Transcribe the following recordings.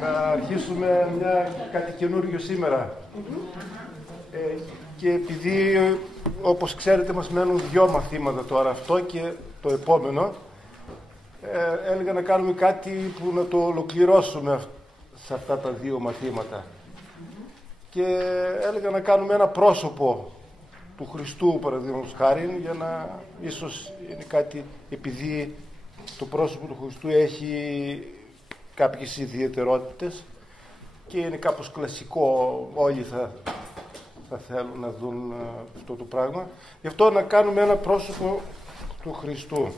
Να αρχίσουμε κάτι καινούργιο σήμερα. Και επειδή, όπως ξέρετε, μας μένουν 2 μαθήματα τώρα, αυτό και το επόμενο, έλεγα να κάνουμε κάτι που να το ολοκληρώσουμε σε αυτά τα 2 μαθήματα. Και έλεγα να κάνουμε ένα πρόσωπο του Χριστού, παραδείγματος χάριν, για να, ίσως είναι κάτι, επειδή το πρόσωπο του Χριστού έχει κάποιες ιδιαιτερότητες και είναι κάπως κλασικό, όλοι θα θέλουν να δουν αυτό το πράγμα. Γι' αυτό να κάνουμε ένα πρόσωπο του Χριστού.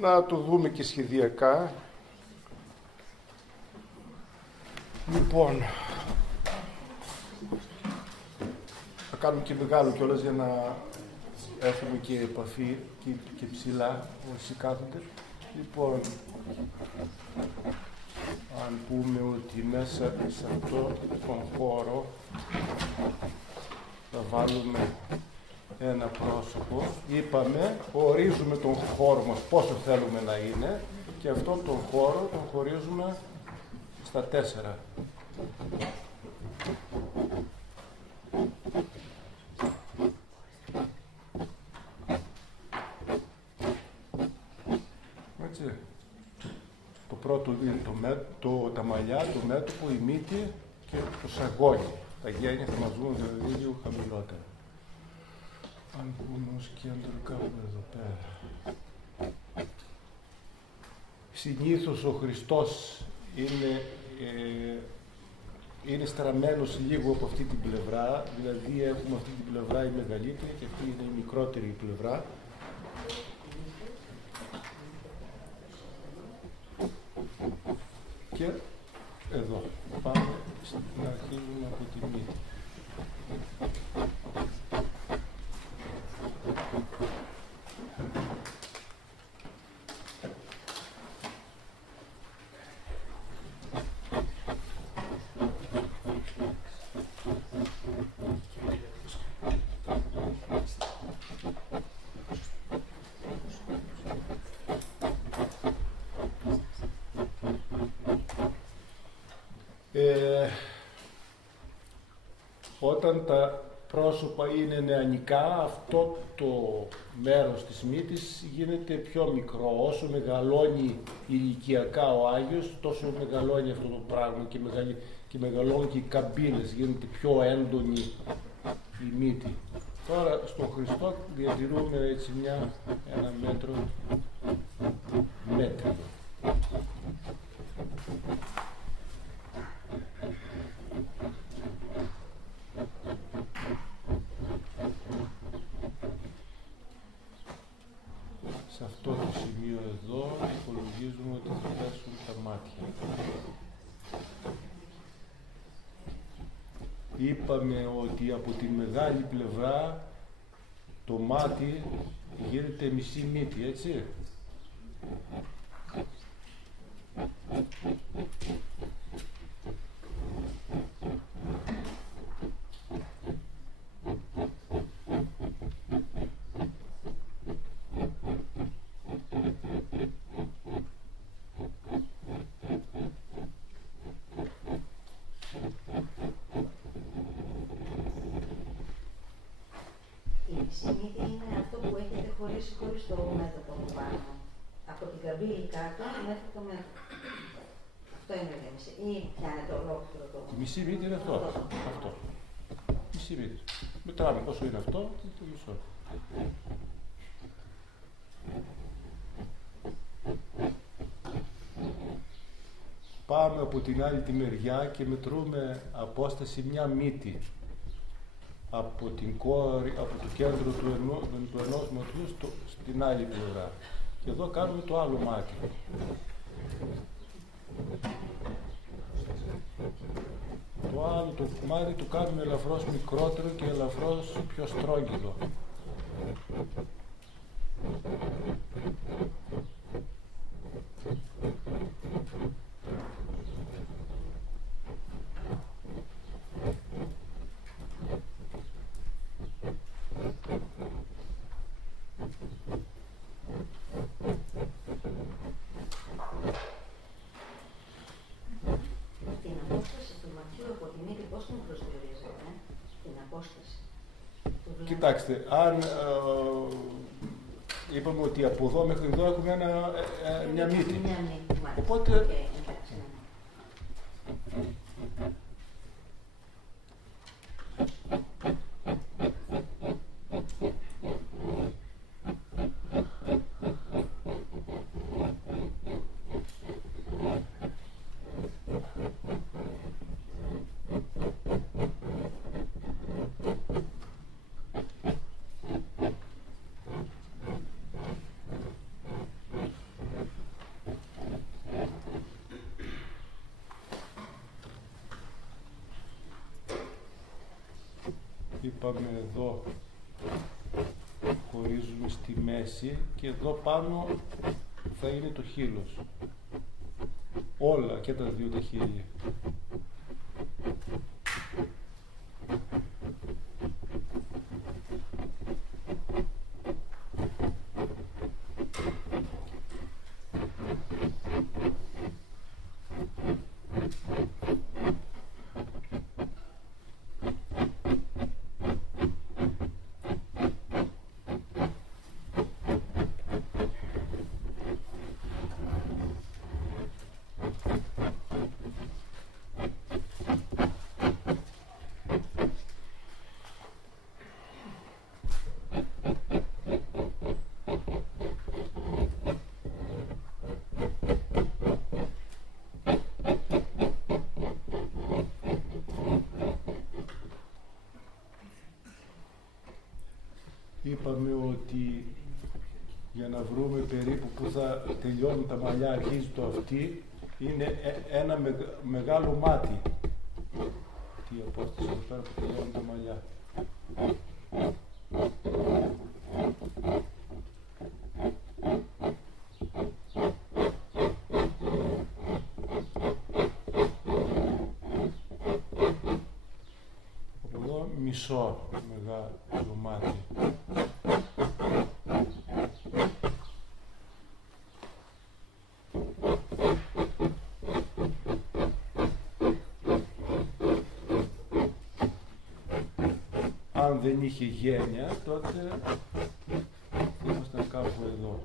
Να το δούμε και σχεδιακά. Λοιπόν, θα κάνουμε και μεγάλο κιόλας για να έχουμε και επαφή και ψηλά όσοι κάθονται. Λοιπόν, αν πούμε ότι μέσα σε αυτό τον χώρο θα βάλουμε ένα πρόσωπο, είπαμε, ορίζουμε τον χώρο μας πόσο θέλουμε να είναι και αυτόν τον χώρο τον χωρίζουμε στα 4. Έτσι. Το πρώτο είναι τα μαλλιά, το μέτωπο, η μύτη και το σαγόνι. Τα γένια θα μας δουν δηλαδή λίγο χαμηλότερα. Αν πούμε ως κέντρο κάπου εδώ πέρα. Συνήθως ο Χριστός είναι στραμμένος λίγο από αυτή την πλευρά, δηλαδή έχουμε αυτή την πλευρά η μεγαλύτερη και αυτή είναι η μικρότερη πλευρά. Και εδώ πάμε να αρχίζουμε από τη μύτη. Όταν τα πρόσωπα είναι νεανικά, αυτό το μέρος της μύτης γίνεται πιο μικρό. Όσο μεγαλώνει ηλικιακά ο Άγιος, τόσο μεγαλώνει αυτό το πράγμα και μεγαλώνουν και οι καμπύλες, γίνεται πιο έντονη η μύτη. Τώρα στον Χριστό διατηρούμε έτσι ένα μέτρο μέτριο. Σε αυτό το σημείο εδώ υπολογίζουμε ότι θα πέσουν τα μάτια. Είπαμε ότι από τη μεγάλη πλευρά το μάτι γίνεται μισή μύτη, έτσι. Χωρίς το μέτωπο από πάνω. Από την καμπύλη κάτω μέχρι το μέτωπο. Αυτό είναι η μισή. Ή ποια είναι το ολόκληρο το. Η μισή μύτη είναι αυτό. Αυτό. Μισή μύτη. Μετράμε πόσο είναι αυτό και το μισό. Πάμε από την άλλη τη μεριά και μετρούμε απόσταση μια μύτη. Από το κέντρο του ενός ματιού στην άλλη πλευρά. Και εδώ κάνουμε το άλλο μάτι. Το άλλο το μάτι το κάνουμε ελαφρώς μικρότερο και ελαφρώς πιο στρόγγυλο. απόσταση. Κοιτάξτε, αν είπαμε ότι από εδώ μέχρι εδώ έχουμε μια μύτη. Οπότε... εντάξει, ναι. Είπαμε εδώ χωρίζουμε στη μέση και εδώ πάνω θα είναι το χείλος. Όλα και τα δύο τα χείλια. Είπαμε ότι για να βρούμε περίπου που θα τελειώνουν τα μαλλιά, αρχίζει το αυτί, είναι ένα μεγάλο μάτι. Τι απόσταση εδώ πέρα που τελειώνουν τα μαλλιά. Από εδώ μισό μεγάλο μάτι. Αν δεν είχε γένεια, τότε ήμασταν κάπου εδώ.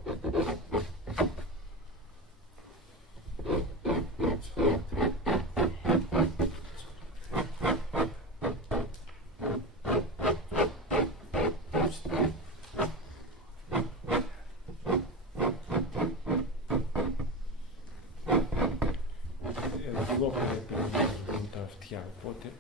Εδώ πρέπει να βγουν τα αυτιά, οπότε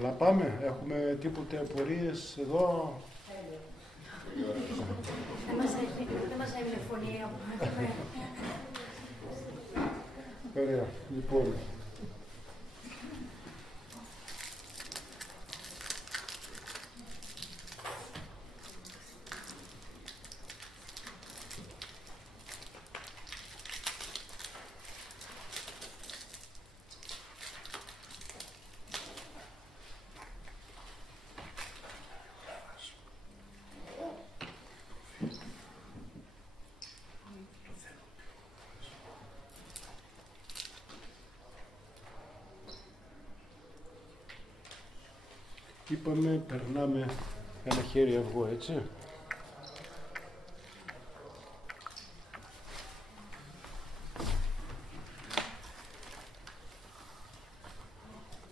Καλά πάμε, έχουμε τίποτε απορίες εδώ. Δεν μας έμεινε φωνή. Ωραία, λοιπόν. Είπαμε, περνάμε ένα χέρι αυγό, έτσι.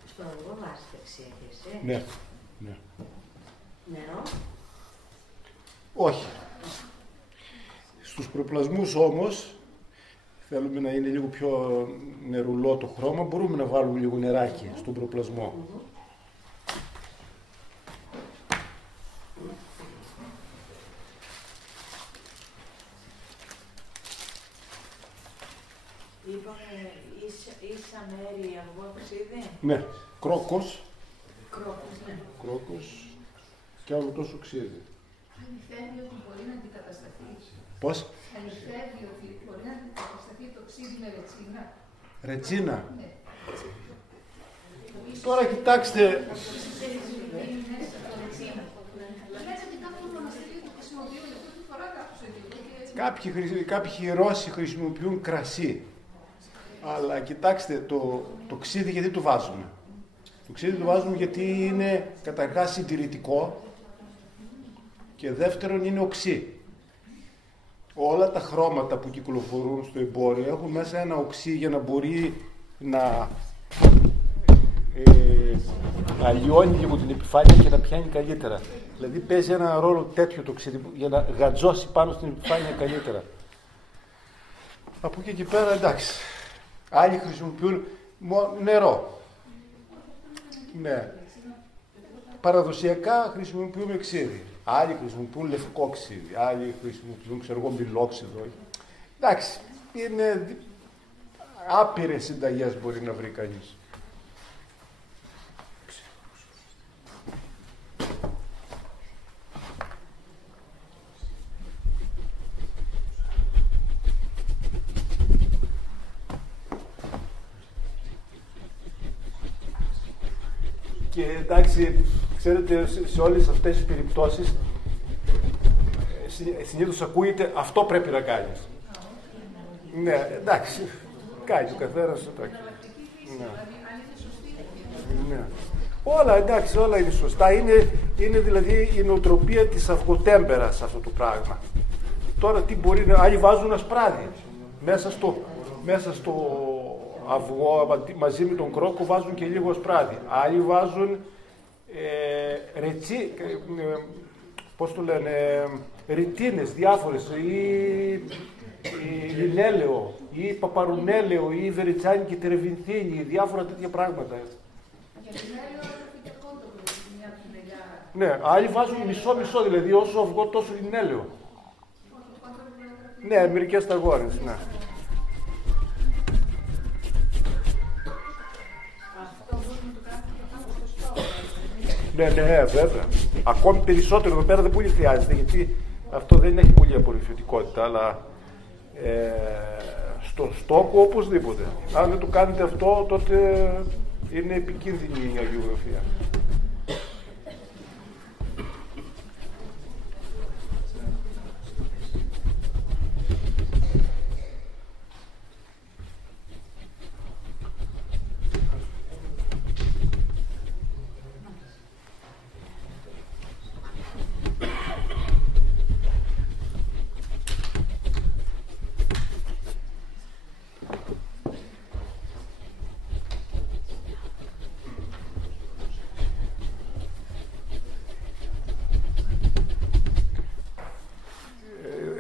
Στο αυγό βάζετε ξύδι, Ναι, ναι. Νερό. Όχι. Στους προπλασμούς όμως, θέλουμε να είναι λίγο πιο νερουλό το χρώμα, μπορούμε να βάλουμε λίγο νεράκι στον προπλασμό. Είπαμε ίσα μέρη αυγό ξύδι. Ναι, κρόκος. Κρόκος, ναι. Κρόκος και άλλο τόσο ξύδι. Αληθεύει ότι μπορεί να αντικατασταθεί. Πώς? Αληθεύει ότι μπορεί να αντικατασταθεί το ξύδι με ρετσίνα. Ρετσίνα. Ναι. Τώρα κοιτάξτε. Λες ότι κάποιο μοναστήριο το χρησιμοποιούν, εγώ τη φορά κάποιος εκεί. Κάποιοι Ρώσοι χρησιμοποιούν κρασί. Αλλά κοιτάξτε, το ξύδι γιατί το βάζουμε. Το ξύδι το βάζουμε γιατί είναι καταρχάς συντηρητικό και δεύτερον είναι οξύ. Όλα τα χρώματα που κυκλοφορούν στο εμπόριο έχουν μέσα ένα οξύ για να μπορεί να αλλοιώνει λίγο την επιφάνεια και να πιάνει καλύτερα. Δηλαδή παίζει ένα ρόλο τέτοιο το ξύδι για να γατζώσει πάνω στην επιφάνεια καλύτερα. Από εκεί και πέρα εντάξει. Άλλοι χρησιμοποιούν νερό. Ναι. Παραδοσιακά χρησιμοποιούμε ξύδι. Άλλοι χρησιμοποιούν λευκό ξύδι. Άλλοι χρησιμοποιούν, μιλόξιδο. Εντάξει. Είναι άπειρες συνταγές μπορεί να βρει κανείς. Και εντάξει, ξέρετε, σε όλες αυτές τις περιπτώσεις συνήθως ακούγεται αυτό πρέπει να κάνεις. Ναι, εντάξει, κάνει ο καθένας. Ναι. Όλα εντάξει, όλα είναι σωστά. Είναι δηλαδή η νοοτροπία της αυγοτέμπερας αυτό το πράγμα. Τώρα τι μπορεί να... Άλλοι βάζουν ασπράδι μέσα στο αυγό, μαζί με τον κρόκο βάζουν και λίγο ασπράδι. Άλλοι βάζουν πώς το λένε, ρητίνες διάφορες ή λινέλαιο ή παπαρουνέλαιο ή βεριτσάνικη τερεβινθίνη, διάφορα τέτοια πράγματα. Ναι, άλλοι βάζουν μισό-μισό, δηλαδή όσο αυγό τόσο λινέλαιο. Ναι, μερικές σταγόνες, ναι. Ναι, βέβαια. Ακόμη περισσότερο εδώ πέρα δεν πολύ χρειάζεται, γιατί αυτό δεν έχει πολύ απορριφητικότητα, αλλά στο στόκο οπωσδήποτε. Αν δεν το κάνετε αυτό, τότε είναι επικίνδυνη η αγιογραφία.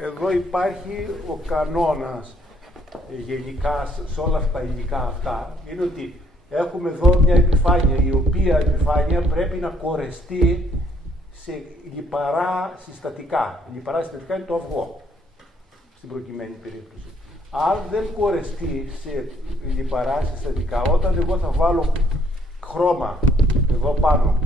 Εδώ υπάρχει ο κανόνας γενικά σε όλα αυτά τα υλικά αυτά, είναι ότι έχουμε εδώ μια επιφάνεια, η οποία επιφάνεια πρέπει να κορεστεί σε λιπαρά συστατικά. Λιπαρά συστατικά είναι το αυγό, στην προκειμένη περίπτωση. Αν δεν κορεστεί σε λιπαρά συστατικά, όταν εγώ θα βάλω χρώμα εδώ πάνω,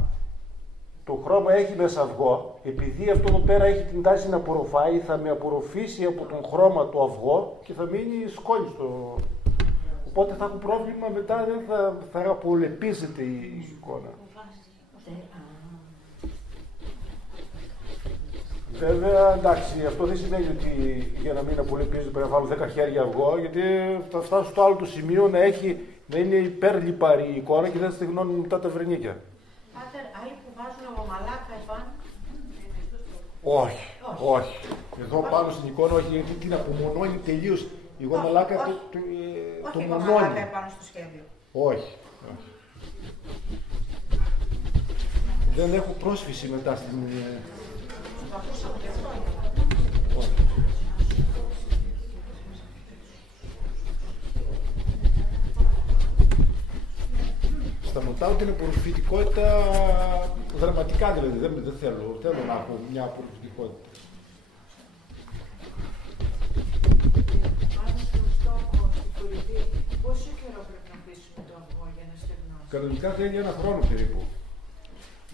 το χρώμα έχει μέσα αυγό, επειδή αυτό εδώ πέρα έχει την τάση να απορροφάει, θα με απορροφήσει από τον χρώμα το αυγό και θα μείνει σκόνη στο... Οπότε θα έχω πρόβλημα, μετά δεν θα απολεπίζεται η εικόνα. Βέβαια, εντάξει, αυτό δεν σημαίνει ότι για να μην απολεπίζεται πρέπει να βάλω 10 χέρια αυγό, γιατί θα φτάσω στο άλλο το σημείο να είναι υπερλιπαρή η εικόνα και δεν θα στεγνώνουν μετά τα βρενίκια. Πάτερ, άλλοι που βάζουν ομαλάκα επάνω. Όχι. Εδώ πάνω στην εικόνα όχι, γιατί την απομονώνει τελείως. Η γομαλάκα το μονώνει. Όχι, ομαλάκα επάνω στο σχέδιο. Όχι. Δεν έχω πρόσφυση μετά στην... Το ακούσαμε και αυτό. Όχι. Σταματάω την απορροφητικότητα δραματικά, δηλαδή. Δεν θέλω να έχω μια απορροφητικότητα. Αν στο στόχο, στην πολιτεία, πόσο καιρό πρέπει να αφήσουμε το αυγό για να στεγνώσει? Κανονικά θέλει ένα χρόνο περίπου.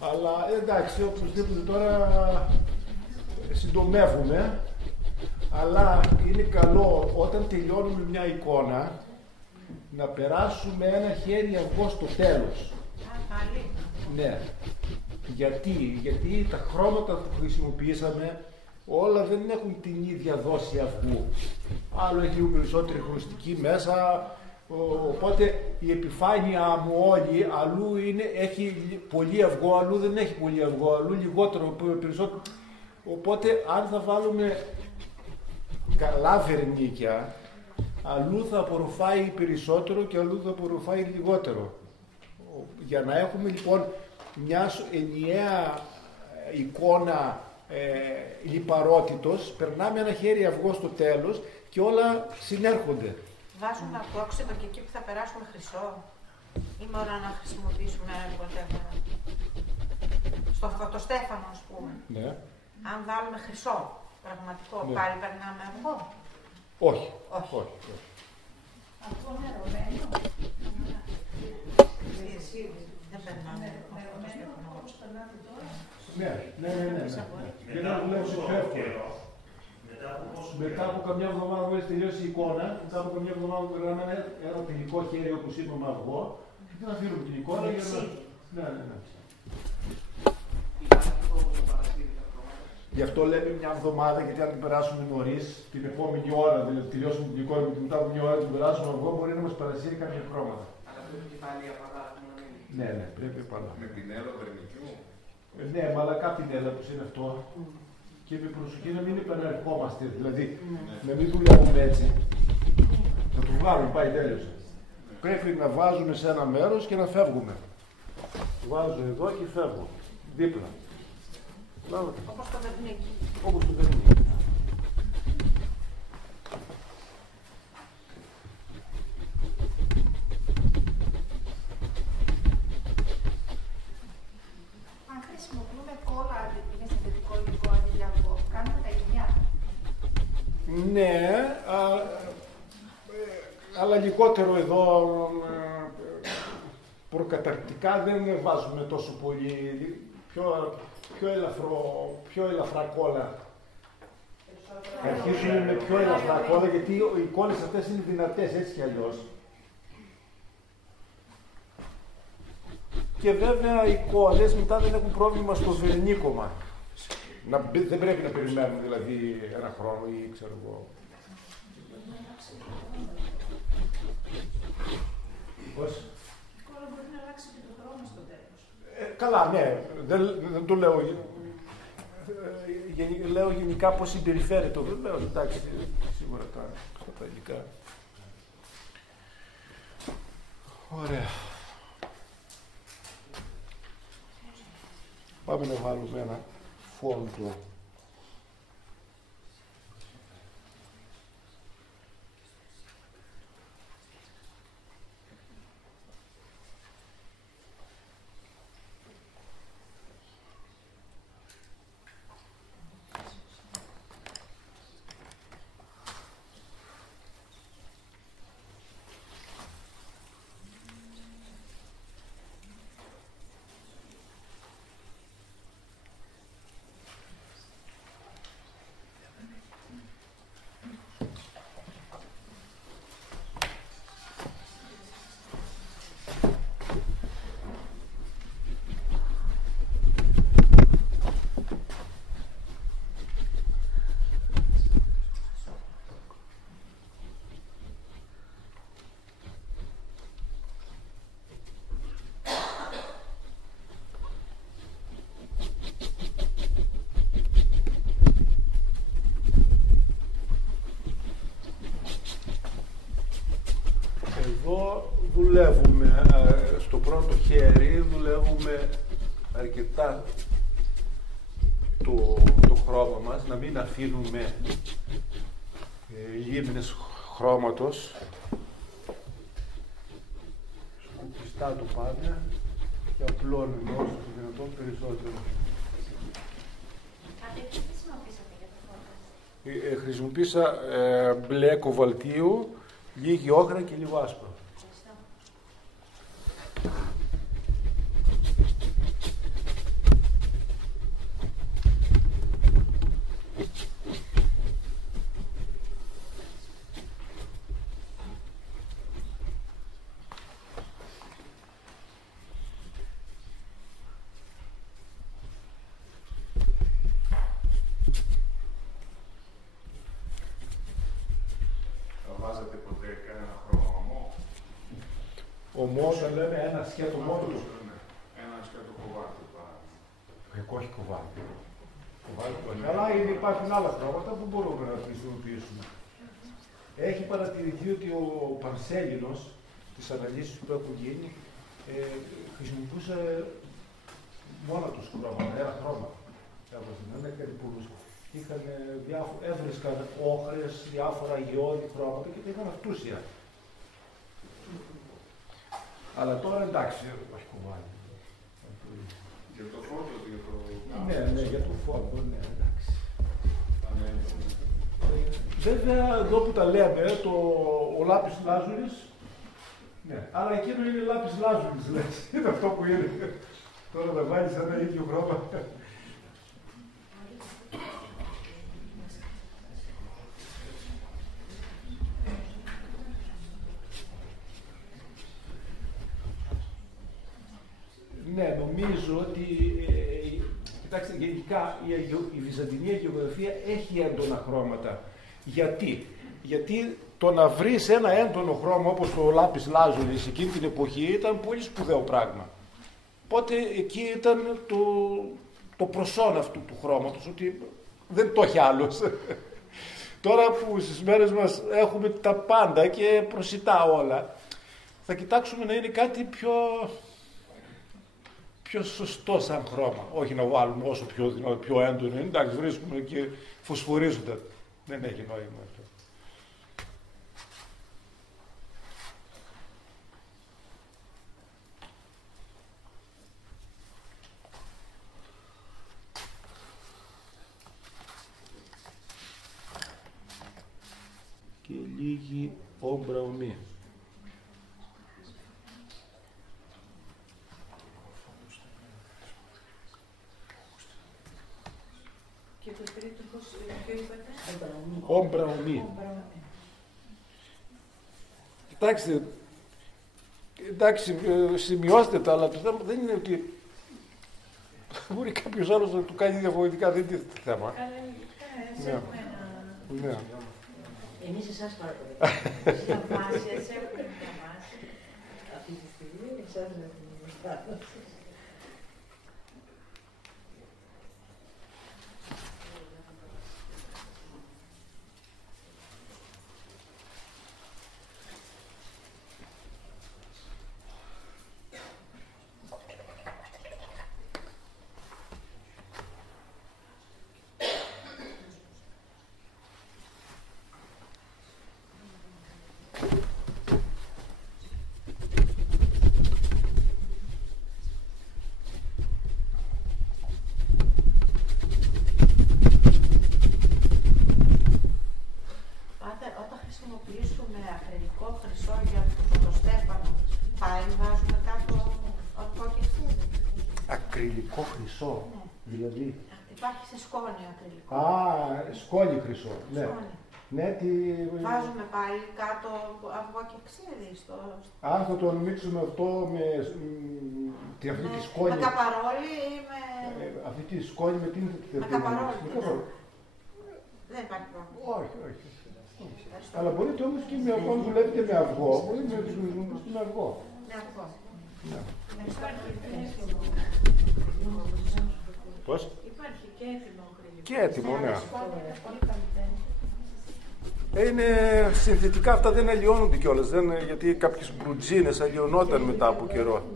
Αλλά εντάξει, οπωσδήποτε τώρα συντομεύουμε, αλλά είναι καλό όταν τελειώνουμε μια εικόνα να περάσουμε ένα χέρι αυγό στο τέλος. Πάλι. Ναι. Γιατί τα χρώματα που χρησιμοποιήσαμε όλα δεν έχουν την ίδια δόση αυγού. Άλλο έχει λίγο περισσότερη χρωστική μέσα, οπότε η επιφάνεια μου όλη αλλού έχει πολύ αυγό, αλλού δεν έχει πολύ αυγό, αλλού λιγότερο, περισσότερο. Οπότε αν θα βάλουμε καλά βερνίκια, αλλού θα απορροφάει περισσότερο και αλλού θα απορροφάει λιγότερο. Για να έχουμε λοιπόν μια ενιαία εικόνα λιπαρότητος, περνάμε ένα χέρι αυγό στο τέλος και όλα συνέρχονται. Βάζουμε απόξετο και εκεί που θα περάσουμε χρυσό ή μόνο να χρησιμοποιήσουμε ένα λιγοτέφανο? Στο φωτοστέφανο, ας πούμε. Ναι. Αν βάλουμε χρυσό, πραγματικό, Ναι. πάλι περνάμε αυγό? Όχι. Αυτό νερωμένο. Εσύ δεν περνάμε φωτοστέφανο. Όπως περνάτε τώρα. Ναι. Και να δουλέψει πιο εύκολα. Μετά από καμιά εβδομάδα που έχει τελειώσει η εικόνα, μετά από καμιά εβδομάδα που περνάμε ένα τελικό χέρι όπως είπαμε αυγό, και να αφήνουμε την εικόνα για να... Ναι. Γι' αυτό λέμε μια εβδομάδα, γιατί αν την περάσουμε νωρίς, την επόμενη ώρα, δηλαδή τελειώσουμε την εικόνα και μετά από μια ώρα την περάσουμε αυγό, μπορεί να μας παρασύρει κάποια χρώματα. Αλλά πρέπει και πάλι απαντά. Ναι, πρέπει επανά. Με πινέλο βερνικιού. Ναι, μαλακά πινέλα που είναι αυτό. Και με προσοχή να μην επαναρχόμαστε, δηλαδή να μην δουλεύουμε έτσι. Να το βγάλουμε, πάει τέλειωσε. Πρέπει να βάζουμε σε ένα μέρος και να φεύγουμε. Βάζω εδώ και φεύγω. Δίπλα. Όπως το βερνίκι. Όπως το βερνίκι. Αν χρησιμοποιούμε κόλλα για συνθετικό υλικό αντί για αυγό, κάνουμε τα ίδια. Ναι, αλλά λιγότερο εδώ προκαταρκτικά δεν βάζουμε τόσο πολύ, πιο ελαφρά κόλλα. Αρχίζουμε με πιο ελαφρά κόλλα, γιατί οι κόλλες αυτές είναι δυνατές έτσι κι αλλιώς. Και βέβαια οι κόλλες μετά δεν έχουν πρόβλημα στο βερνίκωμα. Δεν πρέπει να περιμένουμε δηλαδή ένα χρόνο ή ξέρω εγώ. Πώς? Η κόλλα μπορεί να αλλάξει και το χρώμα στο τέλος. Καλά, ναι. Δεν το λέω. Λέω γενικά πώς συμπεριφέρεται. Βεβαίως, εντάξει, σίγουρα τα υλικά. Ωραία. Πάμε να βάλουμε ένα φόντο. δουλεύουμε στο πρώτο χέρι, δουλεύουμε αρκετά το χρώμα μας, να μην αφήνουμε λίμνες χρώματος. Σκουπιστά το πάμε και απλώνουμε όσο το δυνατόν περισσότερο. Τι χρησιμοποίησατε για το φώτα? Χρησιμοποίησα μπλε κοβαλτίου, λίγη όχρα και λίγο άσπρο. Βάζατε ποτέ κανένα χρώμα ομό? Ομό, όταν λέμε ένα σκέτο μόνο του. Ένα σκέτο κοβάρτι. Όχι κοβάρτι. Αλλά υπάρχουν άλλα χρώματα που μπορούμε να χρησιμοποιήσουμε. Έχει παρατηρηθεί ότι ο Πανσέλινος, τις αναλύσεις που έχουν γίνει, χρησιμοποιούσε μόνο τους χρώματα, ένα χρώμα. Δεν έκανε πολλούς. Έβρισκαν όχρες, διάφορα γεώδη χρώματα και τα είχαν αυτούσια. Αλλά τώρα εντάξει, όχι κουβάλι. Για το φόντο, για το... Ναι, για το φόντο, ναι, εντάξει. Βέβαια, εδώ που τα λέμε, ο λάπης λάζουρης, ναι, αλλά εκείνο είναι λάπης λάζουρης, λες. Είναι αυτό που είναι. Τώρα να βάλεις ένα ίδιο χρώμα. Ναι, νομίζω ότι, κοιτάξτε, γενικά η βυζαντινή αγιογραφία έχει έντονα χρώματα. Γιατί το να βρεις ένα έντονο χρώμα όπως το λάπης λάζουρης εκείνη την εποχή ήταν πολύ σπουδαίο πράγμα. Οπότε εκεί ήταν το προσόν αυτού του χρώματος, ότι δεν το έχει άλλος. Τώρα που στις μέρες μας έχουμε τα πάντα και προσιτά όλα, θα κοιτάξουμε να είναι κάτι πιο σωστό σαν χρώμα. Όχι να βάλουμε όσο πιο έντονο είναι. Εντάξει, βρίσκουμε και φωσφορίζοντα. Δεν έχει νόημα αυτό. Και λίγη όμπρα ομή. Και το τρίτο, ποιο είπατε? Όμπρα ομή. Κοιτάξτε, εντάξει, σημειώστε τα, αλλά το θέμα δεν είναι ότι μπορεί κάποιος άλλος να το κάνει διαφορετικά, δεν είναι το θέμα. Καλά, ναι. Εμείς εσάς παρακολουθούμε. Διαβάσεις, έχουμε διαβάσει. Αυτή τη στιγμή εσάς να την διαβάσει. Χρησιμοποιήσουμε ακριλικό χρυσό για το στέφανο, πάλι βάζουμε κάτω από και ξύδι. Ακριλικό χρυσό, Ναι. δηλαδή. Υπάρχει σε σκόνη ακριλικό. Α, σκόνη χρυσό, ναι. Σκόνη. Ναι, Βάζουμε πάλι κάτω από και ξύδι στο... Αν θα το μίξουμε αυτό με αυτή τη σκόνη. Με καπαρόλι ή με... Αυτή τη σκόνη με την... Με καπαρόλι. Δεν υπάρχει πρόβλημα. Όχι, όχι. Αλλά μπορείτε όμως και με αυτό που δουλεύετε με αυγό, μπορείτε να χρησιμοποιήσετε με αυγό. Με αυγό. Πώς? Υπάρχει και έτοιμο ακριλικό. Και έτοιμο, ναι. Είναι συνθετικά, αυτά δεν αλλοιώνονται κιόλας, γιατί κάποιες μπρουτζίνες αλλοιωνόταν μετά από καιρό.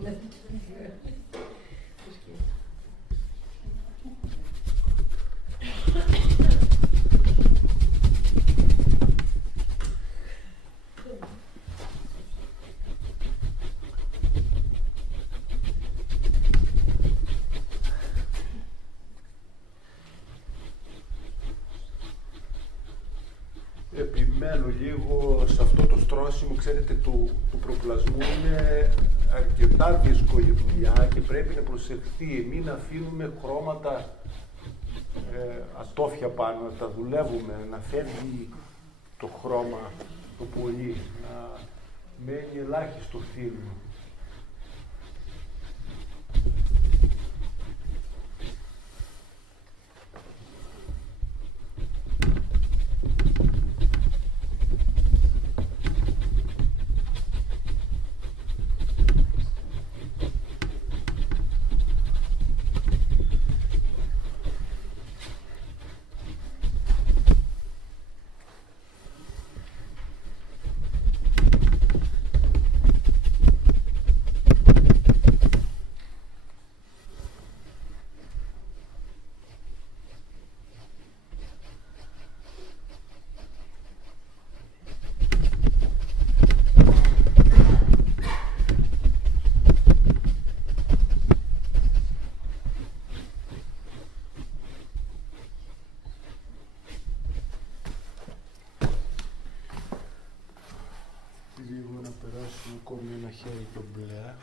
Επιμένω λίγο σε αυτό το στρώσιμο, ξέρετε, του προπλασμού. Είναι αρκετά δύσκολη δουλειά και πρέπει να προσεχθεί. Μην αφήνουμε χρώματα ατόφια πάνω, να τα δουλεύουμε, να φεύγει το χρώμα το πολύ, να μένει ελάχιστο φύλλο. Λίγο να περάσουμε ακόμη ένα χέρι το μπλε.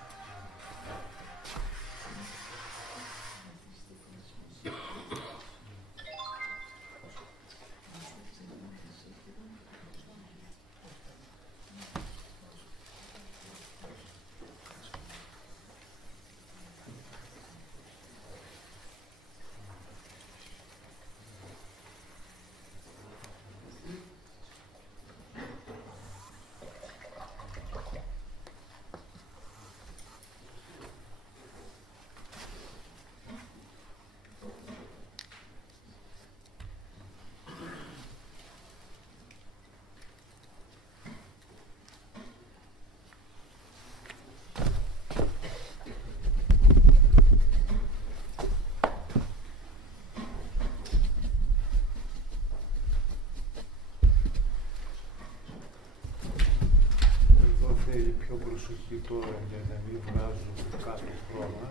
Πιο προσοχή τώρα για να μην βγάζω κάτω χρώμα.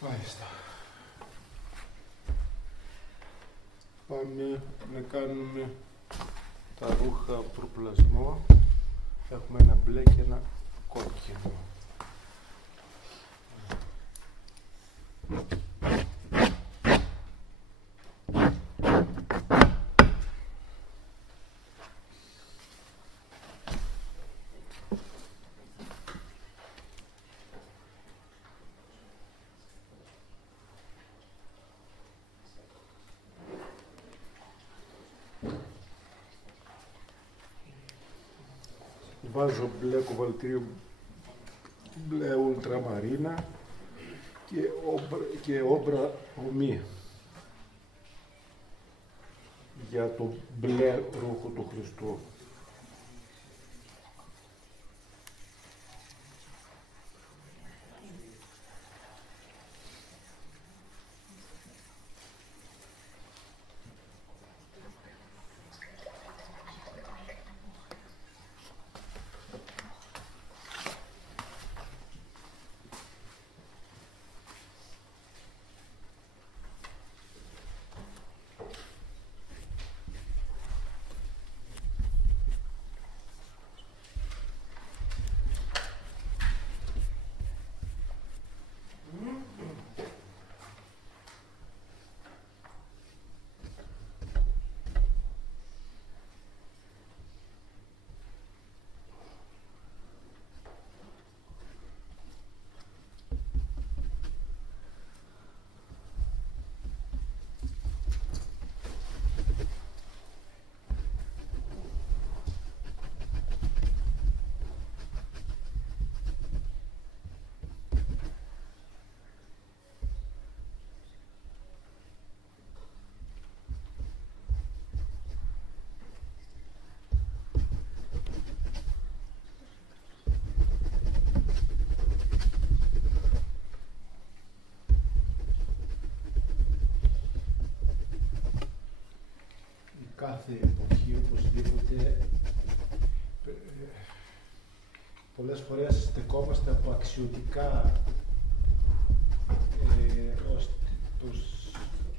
Μάλιστα. Πάμε να κάνουμε τα ρούχα προπλασμό. Έχουμε ένα μπλε και ένα κόκκινο. Βάζω μπλε κοβαλτήριο, μπλε ουλτραμαρίνα και όμπρα ομή για το μπλε ρούχο του Χριστού. κάθε εποχή οπωσδήποτε πολλές φορές στεκόμαστε από αξιωτικά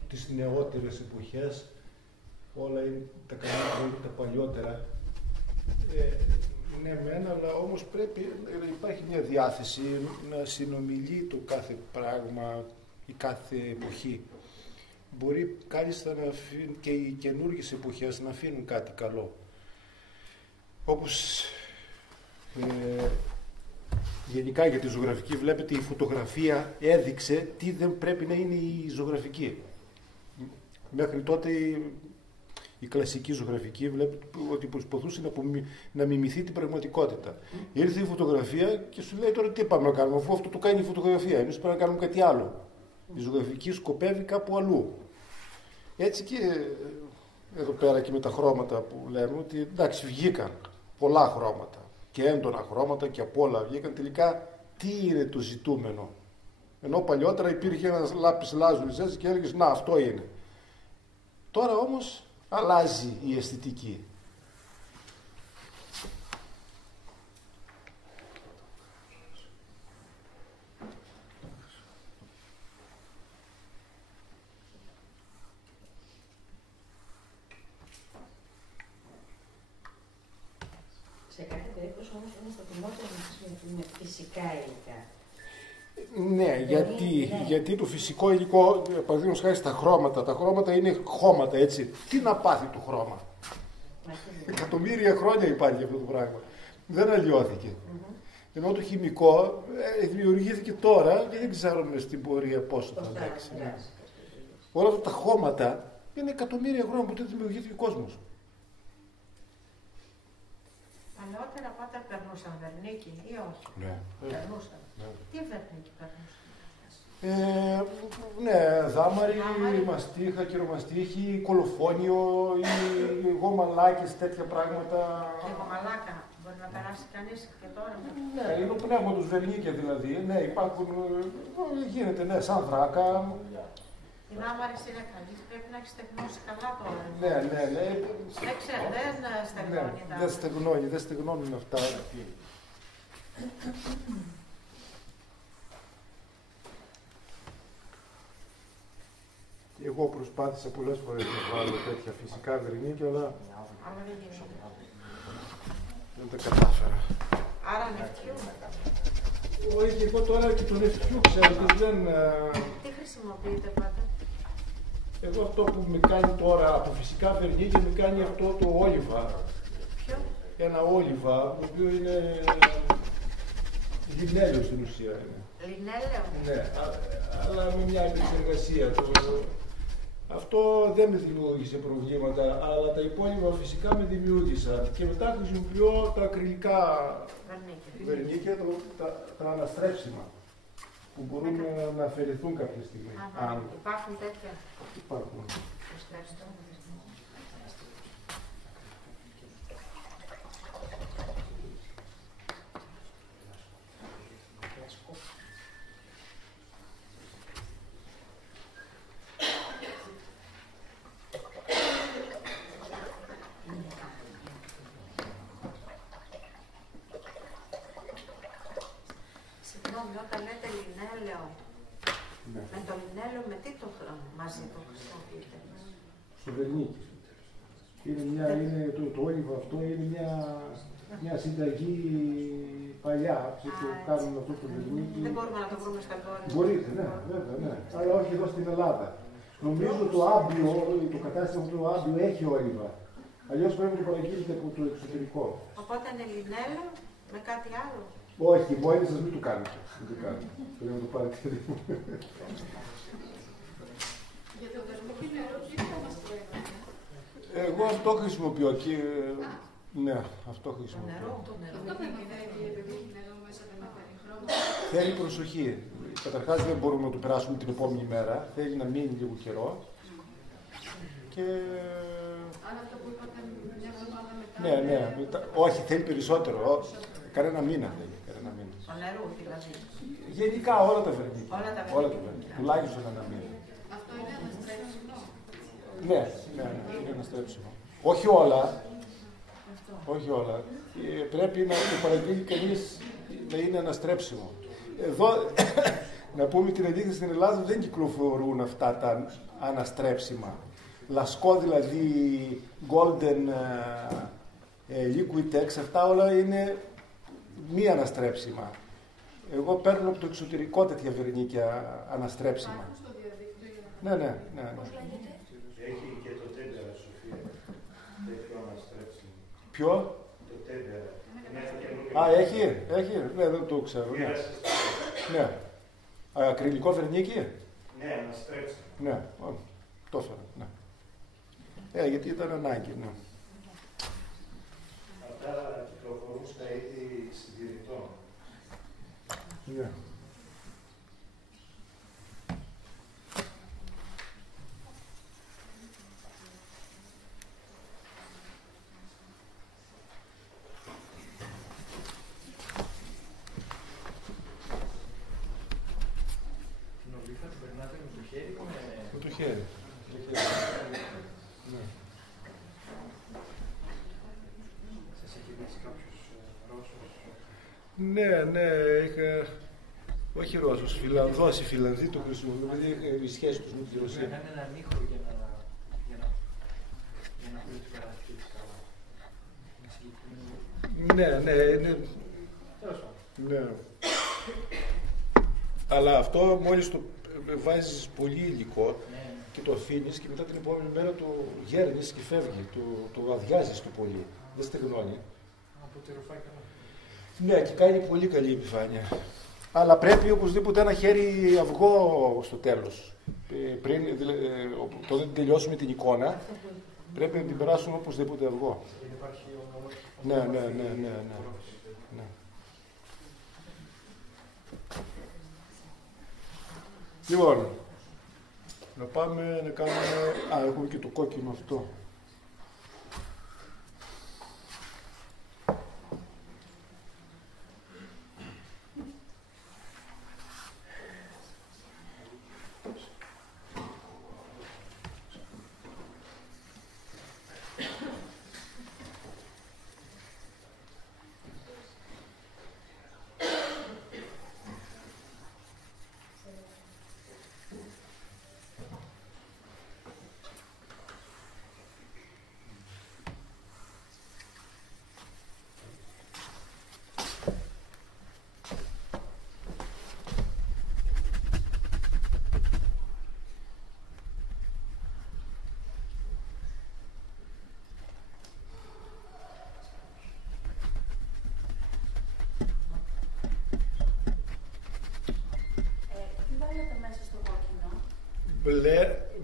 τις νεότερες εποχές, όλα είναι τα καλύτερα, τα παλιότερα. Ναι, μεν, αλλά όμως πρέπει να υπάρχει μια διάθεση να συνομιλεί το κάθε πράγμα, η κάθε εποχή. Μπορεί κάλλιστα να αφήνουν και οι καινούργιες εποχές να αφήνουν κάτι καλό. Όπως γενικά για τη ζωγραφική βλέπετε η φωτογραφία έδειξε τι δεν πρέπει να είναι η ζωγραφική. Μέχρι τότε η κλασική ζωγραφική βλέπετε ότι προσπαθούσε να μιμηθεί την πραγματικότητα. Ήρθε η φωτογραφία και σου λέει τώρα τι πάμε να κάνουμε, αφού αυτό το κάνει η φωτογραφία. Εμείς πρέπει να κάνουμε κάτι άλλο. Η ζωγραφική σκοπεύει κάπου αλλού. Έτσι και εδώ πέρα και με τα χρώματα που λέμε, ότι εντάξει βγήκαν πολλά χρώματα και έντονα χρώματα και απ' όλα βγήκαν. Τελικά τι είναι το ζητούμενο. Ενώ παλιότερα υπήρχε ένας λάπης λάζουλης και έλεγες να αυτό είναι. Τώρα όμως αλλάζει η αισθητική. Σε κάθε περίπτωση όμως είναι προτιμότερο να χρησιμοποιούμε φυσικά υλικά. Ναι, γιατί το φυσικό υλικό, παραδείγματος χάρη στα χρώματα, τα χρώματα είναι χώματα, έτσι. Τι να πάθει το χρώμα. Εκατομμύρια χρόνια υπάρχει αυτό το πράγμα. Δεν αλλοιώθηκε. Ενώ το χημικό δημιουργήθηκε τώρα και δεν ξέρουμε στην πορεία πόσο θα αντέξει. Όλα αυτά τα χώματα είναι εκατομμύρια χρόνια που δημιουργήθηκε ο κόσμος. Παλαιότερα πάντα περνούσαν βερνίκι ή όχι. Ναι. Περνούσαν. Ναι. Τι βερνίκι περνούσαν. Ναι, δάμαρη, μαστίχα, κυρομαστίχη, κολοφόνιο ή γομαλάκες, τέτοια πράγματα. Και γομαλάκα μπορεί να περάσει κανείς και τώρα. Ναι, είναι ο πνεύμα τους βερνίκια δηλαδή. Ναι, υπάρχουν, γίνεται, ναι, σαν δράκα. Η δάμαρη είναι καλή, πρέπει να έχει στεγνώσει καλά τώρα. Ναι, ναι, ναι. Δεν στεγνώνει. Δεν στεγνώνουν αυτά. Εγώ προσπάθησα πολλές φορές να βάλω τέτοια φυσικά βερνίκια, αλλά δεν τα κατάφερα. Άρα νευτιού. Όχι, εγώ τώρα και τον νευτιού ξέρετε, δεν... Τι χρησιμοποιείτε πάντα. Εγώ αυτό που με κάνει τώρα από φυσικά βερνίκια με κάνει αυτό το όλιβα. Ποιο? Ένα όλιβα, το οποίο είναι λινέλαιο στην ουσία. Λινέλαιο. Ναι, αλλά με μια επεξεργασία. Αυτό δεν με δημιούργησε προβλήματα, αλλά τα υπόλοιπα φυσικά με δημιούργησαν. Και μετά χρησιμοποιώ τα ακριλικά βερνίκια, τα αναστρέψιμα, που μπορούν να αφαιρεθούν κάποια στιγμή. Υπάρχουν τέτοια. Υπάρχουν. Συγγνώμη, όταν λέτε λινέλαιο, ναι. Με το λινέλαιο με τι το μαζί το χρησιμοποιείτε? Στο βερνίκι. Το όλιβα αυτό είναι μια συνταγή παλιά που κάνουν αυτό το βερνίκι. Δεν μπορούμε να το βρούμε στα τώρα. Μπορείτε, ναι, βέβαια, ναι. Αλλά όχι εδώ στην Ελλάδα. Νομίζω το άμπιο, το κατάστημα του άμπιο έχει όλιβα. Αλλιώς πρέπει να το παραγγείλετε από το εξωτερικό. Οπότε είναι λινέλαιο με κάτι άλλο. Όχι, μόνοι σας μην το κάνετε. Πρέπει να το πάρετε. Για το βερνίκι νερό, τι θα μας προέβαινε? Εγώ αυτό χρησιμοποιώ και... Ναι, αυτό χρησιμοποιώ. Αυτό πρέπει να έχει νερό μέσα, δεν έχει χρώμα. Θέλει προσοχή. Καταρχάς δεν μπορούμε να το περάσουμε την επόμενη μέρα. Θέλει να μείνει λίγο καιρό. Και... Άρα αυτό που είπατε μια εβδομάδα μετά... Ναι. Όχι, θέλει περισσότερο. Κανένα μήνα θέλει. Το νερό δηλαδή. Γενικά όλα τα βερνίκια. Όλα τα βερνίκια. Τουλάχιστον ένα μήνα. Αυτό είναι αναστρέψιμο. Ναι, είναι αναστρέψιμο. Όχι όλα. Όχι όλα. Πρέπει να το παραγγείλει κανείς να είναι αναστρέψιμο. Εδώ, να πούμε την αλήθεια, στην Ελλάδα δεν κυκλοφορούν αυτά τα αναστρέψιμα. Λασκό δηλαδή, golden, liquid X, αυτά όλα είναι μη αναστρέψιμα. Εγώ παίρνω από το εξωτερικό τέτοια βερνίκια αναστρέψιμα. Ναι. Έχει και το τέντερα, Σοφία. Τέτοιο αναστρέψιμο. Ποιο? Το τέντερα. Α, έχει. Ναι, δεν το ξέρω. Ναι. Ακριλικό βερνίκι. Ναι, αναστρέψιμο. Ναι, το έφερα. Ναι. Γιατί ήταν ανάγκη, ναι. Αυτά κυκλοφορούν στα είδη συντηρητών. Ναι. Την ολίφα την περνάτε με το χέρι ή με το χέρι. Ναι. Σας έχει δείξει κάποιος Ρώσος? Ναι, είχα... Όχι Ρώσος, Φιλανδός. Οι Φιλανδοί το χρησιμοποιούν, δηλαδή οι σχέσεις τους με τη Ρωσία. Πρέπει να είναι έναν ήχο για να πει τους χαρακτήρες καλά. Ναι, είναι... Ναι. Αλλά αυτό μόλις το βάζεις πολύ υλικό και το αφήνεις και μετά την επόμενη μέρα το γέρνεις και φεύγει, το αδειάζεις το πολύ, δεν στεγνώνει. Από τη ρουφάει καλά. Ναι, και κάνει πολύ καλή επιφάνεια. Αλλά πρέπει οπωσδήποτε ένα χέρι αυγό στο τέλος. Πριν, όταν τελειώσουμε την εικόνα, πρέπει να την περάσουμε οπωσδήποτε αυγό. Ναι. Λοιπόν, να πάμε να κάνουμε... Α, έχουμε και το κόκκινο αυτό.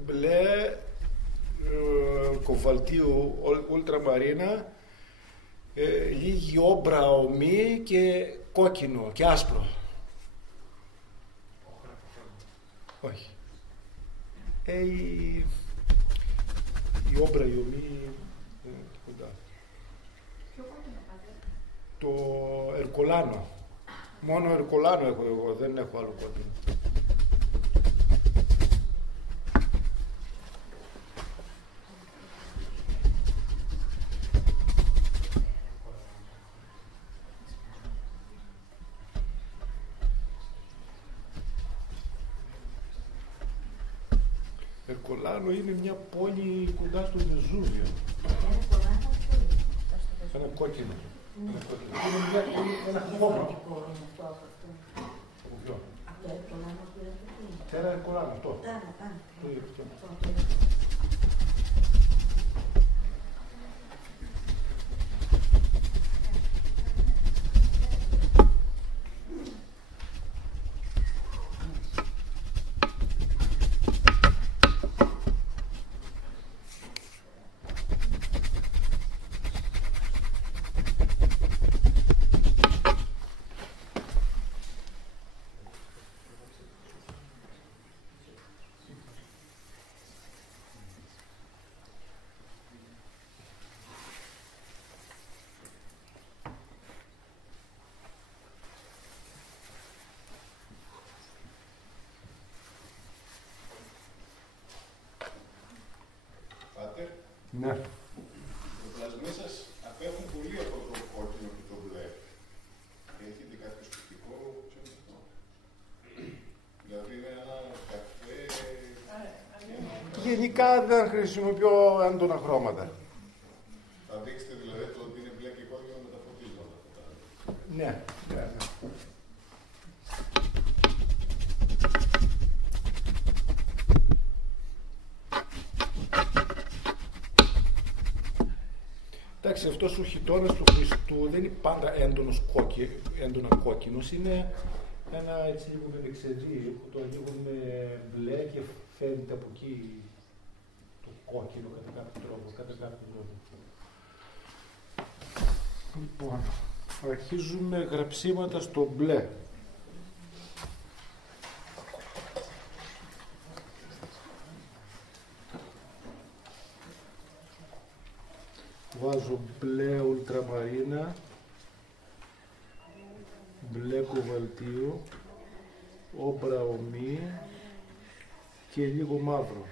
Μπλε, κοβαλτίου, ультραμαρίνα, λίγη όμπρα ομή και κόκκινο και άσπρο. Όχι. Η όμπρα, η ομή, κοντά. Ποιο κόκκινο πάτε? Το ερκολάνο. Μόνο ερκολάνο έχω εγώ, δεν έχω άλλο κόκκινο. Ερκολάνο είναι μια πόλη κοντά στο Βεζούβιο. Ένα κόκκινο. Είναι ένα χώμα. Από ποιο? Τέρα Ερκολάνο, αυτό. Το ίδιο αυτό. Ναι. γενικά δεν χρησιμοποιώ έντονα χρώματα. Θα δείξετε δηλαδή ότι είναι μπλε και κόκκινο με τα φωτίσματα. Ναι. Εντάξει, αυτός ο χιτώνας του Χριστού δεν είναι πάντα έντονα κόκκινος, είναι ένα έτσι λίγο με εξαιρεί, που το ανοίγουν μπλε και φαίνεται από εκεί το κόκκινο κατά κάποιο τρόπο. Λοιπόν, αρχίζουμε γραψίματα στο μπλε. Βάζω μπλε ουλτραμαρίνα, μπλε κοβαλτίο, όμπρα ομή και λίγο μαύρο.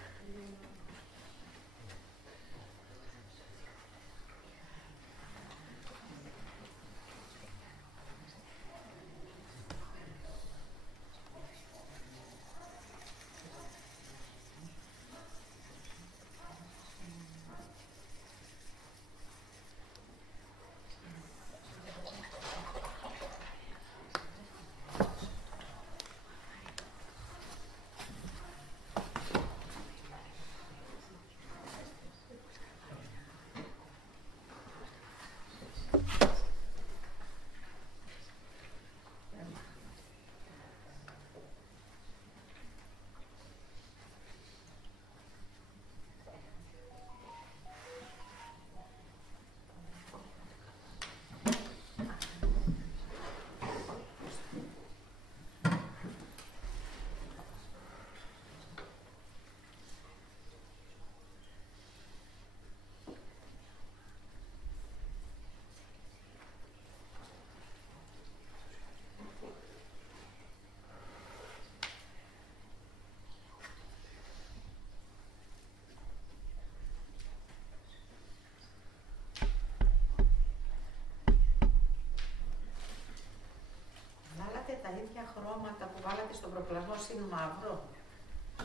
Τα ίδια χρώματα που βάλατε στον προπλασμό συν μαύρο.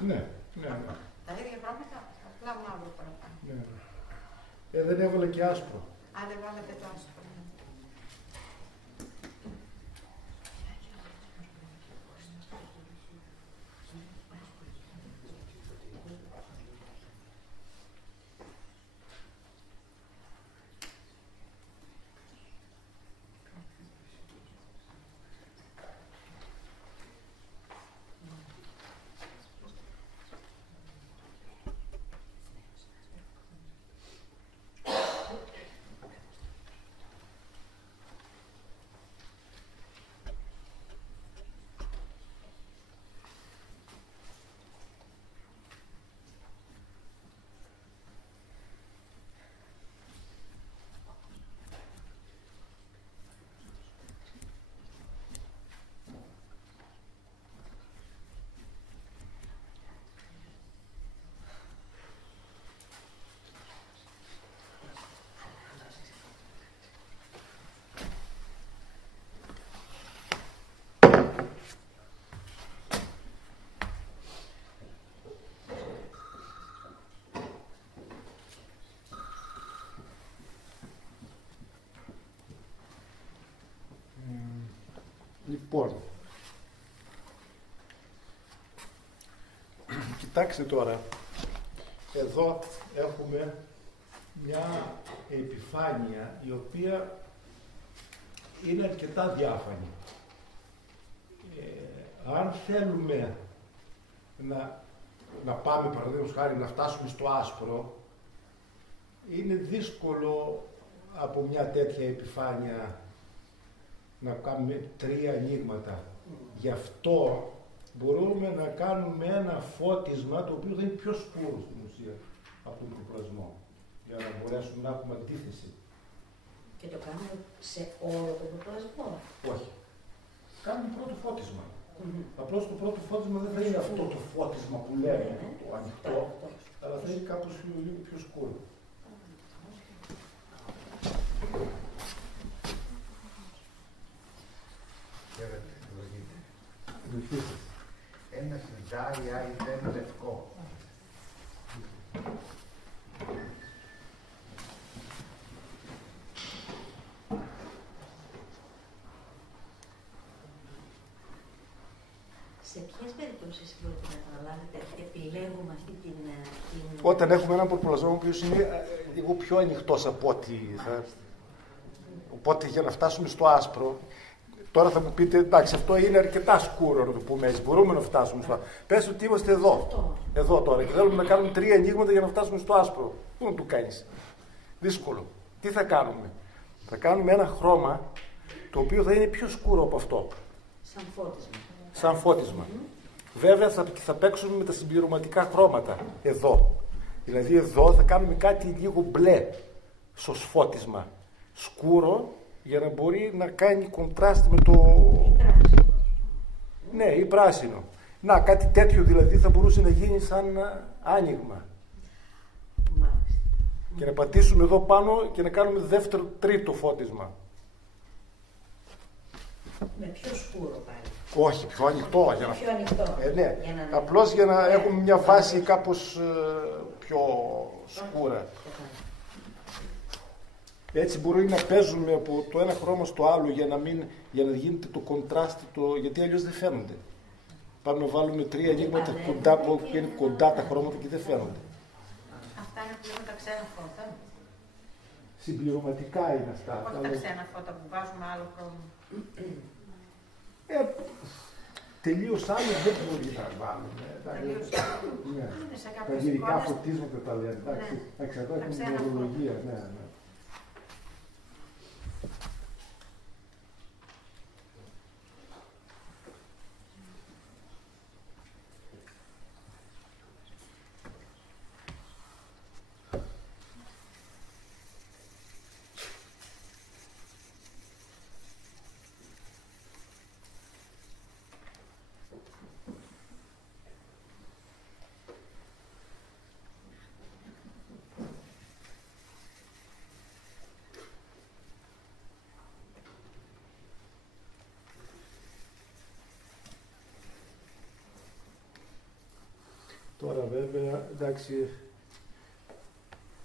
Ναι. Τα ίδια χρώματα, απλά μαύρο παραπάνω. Ναι. Δεν έβαλα και άσπρο. Αν δεν βάλατε το άσπρο. Λοιπόν, κοιτάξτε τώρα, εδώ έχουμε μια επιφάνεια η οποία είναι αρκετά διάφανη. Αν θέλουμε να πάμε, παραδείγματος χάρη, να φτάσουμε στο άσπρο, είναι δύσκολο από μια τέτοια επιφάνεια να κάνουμε 3 ανοίγματα. Γι' αυτό μπορούμε να κάνουμε ένα φώτισμα το οποίο θα είναι πιο σκούρο στην ουσία από τον προπλασμό, για να μπορέσουμε να έχουμε αντίθεση. Και το κάνουμε σε όλο τον προπλασμό. Όχι. Κάνουμε πρώτο φώτισμα. Απλώς το πρώτο φώτισμα δεν θα είναι αυτό το φώτισμα που λέμε, το ανοιχτό, αλλά θα είναι κάπως λίγο πιο σκούρο. Ένα ζάρι, άλλο είναι λευκό. εσείς μπορείτε να καταλάβετε, επιλέγουμε αυτή την... Όταν έχουμε έναν προπολογισμό που είναι λίγο πιο ανοιχτός από ό,τι θα... Οπότε για να φτάσουμε στο άσπρο, τώρα θα μου πείτε, εντάξει, αυτό είναι αρκετά σκούρο να το πούμε έτσι, μπορούμε να φτάσουμε στο άσπρο. Πες ότι είμαστε εδώ τώρα και θέλουμε να κάνουμε 3 ανοίγματα για να φτάσουμε στο άσπρο. Πού να το κάνεις? Δύσκολο. Τι θα κάνουμε? Θα κάνουμε ένα χρώμα το οποίο θα είναι πιο σκούρο από αυτό. Σαν φώτισμα. Βέβαια θα παίξουμε με τα συμπληρωματικά χρώματα εδώ. Δηλαδή εδώ θα κάνουμε κάτι λίγο μπλε στο φώτισμα. Σκούρο για να μπορεί να κάνει κοντράστ με το... Ναι, ή πράσινο. Να, κάτι τέτοιο δηλαδή θα μπορούσε να γίνει σαν άνοιγμα. Και να πατήσουμε εδώ πάνω και να κάνουμε δεύτερο, τρίτο φώτισμα. Με πιο σκούρο πάλι. Όχι, πιο ανοιχτό. Για να... Πιο ανοιχτό. Ναι. Για να... Απλώς για να έχουμε μια βάση κάπως πιο σκούρα. Έτσι μπορεί να παίζουμε από το ένα χρώμα στο άλλο για να γίνεται το κοντράστι, γιατί αλλιώς δεν φαίνονται. Πάμε να βάλουμε 3 ανοίγματα κοντά που είναι κοντά τα χρώματα και δεν φαίνονται. Αυτά είναι πλέον τα ξένα φώτα. Συμπληρωματικά είναι αυτά. Όχι τα ξένα φώτα που βάζουμε άλλο χρώμα. Τελείως άλλο δεν μπορεί να βάλουμε. Τελείως άλλο. Είναι σε Τα κάποιες γυρικά εικόνες. φωτίσματα τα λένε. Εντάξει, εδώ έχουμε την ορολογία. Ναι. Τώρα βέβαια, εντάξει,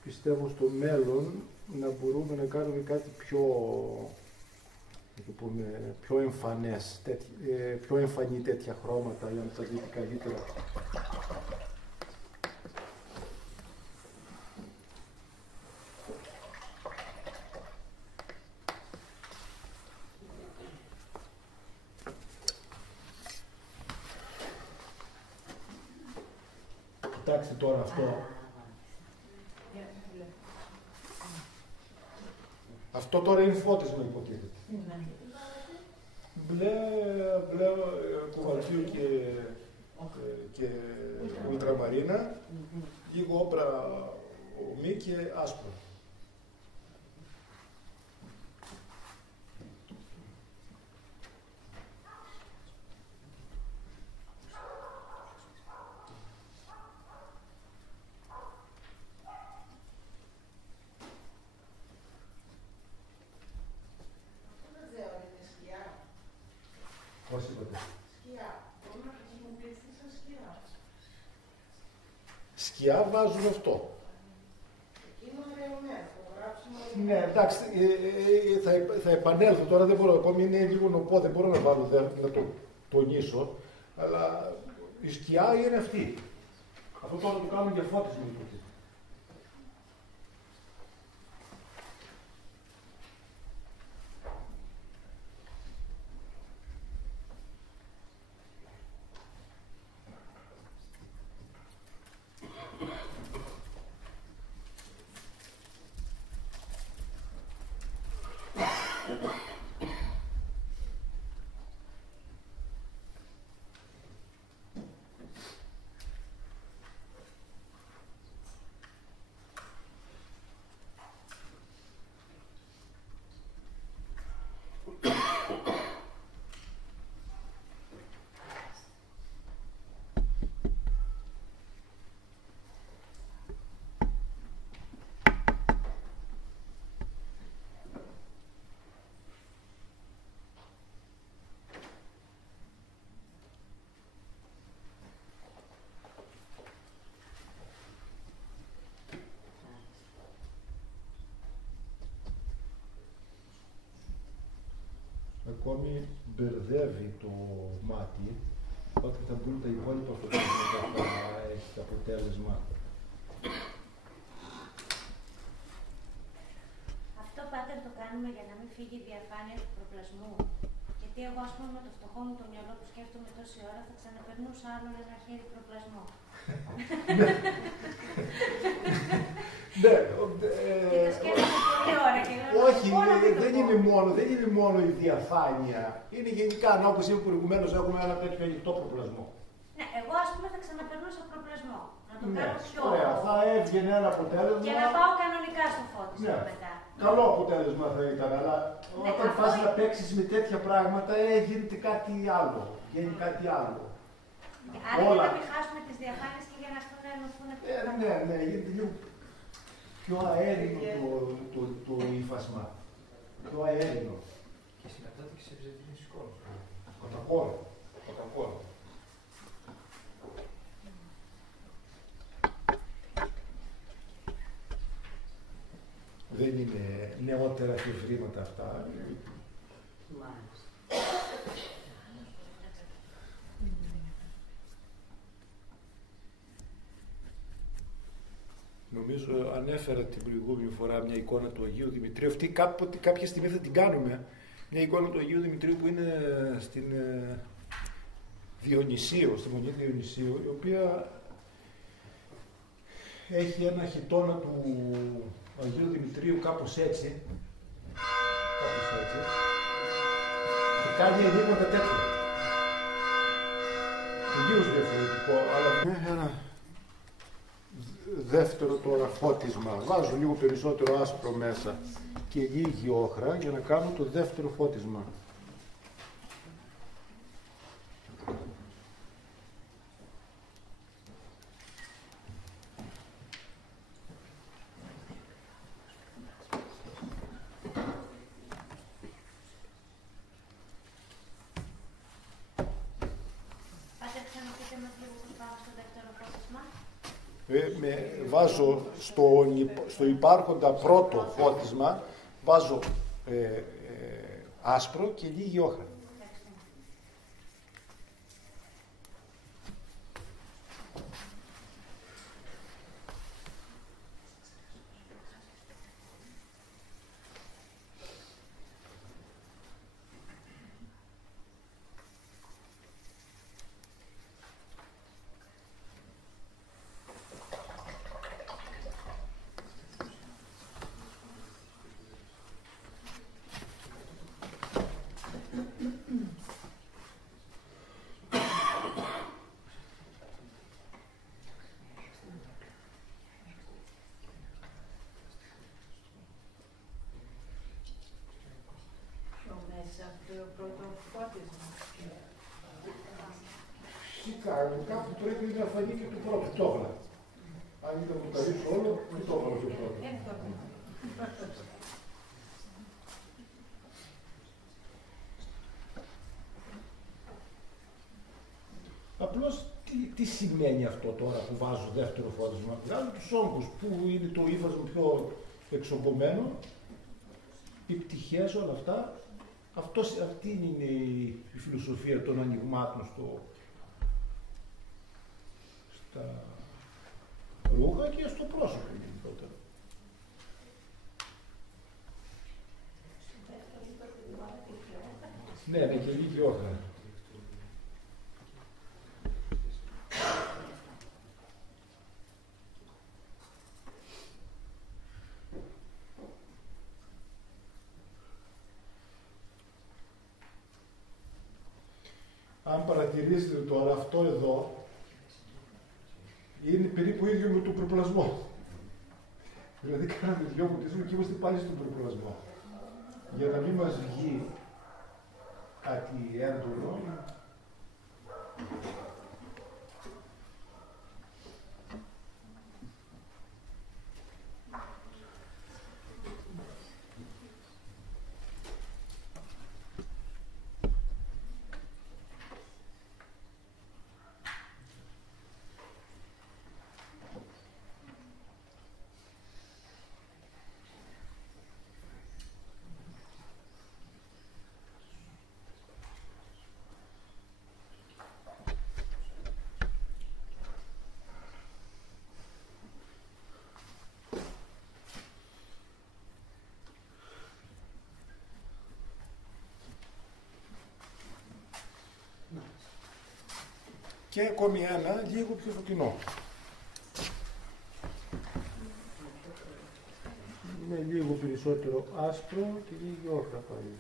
πιστεύω στο μέλλον να μπορούμε να κάνουμε κάτι πιο εμφανές, πιο εμφανή τέτοια χρώματα για να τα δείτε καλύτερα. Κοιτάξτε τώρα αυτό. Αυτό τώρα είναι φώτισμα υποτίθεται. Μπλε κουβαλτίου και ουλτραμαρίνα, λίγο όπρα ομή και άσπρο. Πώς είπατε? Σκιά βάζουμε αυτό. Ναι, εντάξει, θα επανέλθω τώρα, δεν μπορώ, ακόμη είναι λίγο νοπό, δεν μπορώ να βάλω, να το τονίσω, αλλά η σκιά είναι αυτή. Αυτό τώρα το κάνουμε για φώτισμα. Ακόμη μπερδεύει το μάτι Όταν θα μπουν τα υπόλοιπα φωτίσματα θα έχει το αποτέλεσμα. Αυτό πάτερ το κάνουμε για να μην φύγει η διαφάνεια του προπλασμού. Γιατί εγώ, ας πούμε, με το φτωχό μου το μυαλό που σκέφτομαι τόση ώρα, θα ξαναπερνούσα άλλο ένα χέρι προπλασμό. Ναι. Και το σκέφτομαι πολλή ώρα και λέω, όχι, δεν είναι μόνο η διαφάνεια. Είναι γενικά, όπως είπα προηγουμένως, έχουμε ένα τέτοιο ανοιχτό προπλασμό. Ναι, εγώ ας πούμε θα ξαναπερνούσα προπλασμό. Να το Ναι, κάνω πιο... ωραία, θα έβγαινε ένα αποτέλεσμα. Και να πάω κανονικά στο φώτισμα Ναι. μετά. Καλό αποτέλεσμα θα ήταν, αλλά Ναι, όταν πας να παίξεις με τέτοια πράγματα, γίνεται κάτι άλλο. Γίνει κάτι άλλο. Άρα Όλα. για να μην χάσουμε τις διαφάνειες και για να έρθουν να ενωθούν Ναι, γίνεται λίγο πιο αέρινο το ύφασμα. Πιο αέρινο. Και συναντάται και σε ευζετινή εικόνα. Κοτακόρο. Δεν είναι νεότερα εφευρήματα αυτά. Μάλιστα. Νομίζω ανέφερα την προηγούμενη φορά μια εικόνα του Αγίου Δημητρίου. Αυτή κάποια στιγμή θα την κάνουμε. Μια εικόνα του Αγίου Δημητρίου που είναι στην Διονυσίου, στη Μονή Διονυσίου, η οποία έχει ένα χιτώνα του Αγίου Δημητρίου κάπως έτσι. Και κάνει ενίγματα τέτοια. Τελείως διαφορετικό, αλλά ένα δεύτερο τώρα φώτισμα. Βάζω λίγο περισσότερο άσπρο μέσα και λίγη όχρα για να κάνω το δεύτερο φώτισμα. Βάζω στο υπάρχοντα πρώτο φώτισμα, βάζω άσπρο και λίγη όχρα. Το πρώτο φώτισμα. Κάπου πρέπει να φανεί και το πρώτο, το έβαλα. Αν ήταν το καλύψω όλο, δεν το έβαλα το πρώτο. Απλώς τι σημαίνει αυτό τώρα που βάζω δεύτερο φώτισμα? Βγάζω τους όγκους που είναι το ύφασμα πιο εξομπομένο, οι πτυχές, όλα αυτά. Αυτή είναι η φιλοσοφία των ανοιγμάτων στα ρούχα και στο πρόσωπο γενικότερα. Ναι, και λίγη όχρα. Αν παρατηρήσετε τώρα, αυτό εδώ είναι περίπου ίδιο με τον προπλασμό. Δηλαδή κάναμε δυο κουτίσματα και είμαστε πάλι στον προπλασμό. Για να μην μας βγει κάτι έντονο, και ακόμη ένα λίγο πιο φωτεινό. Είναι λίγο περισσότερο άσπρο και λίγο όχρα πάλι.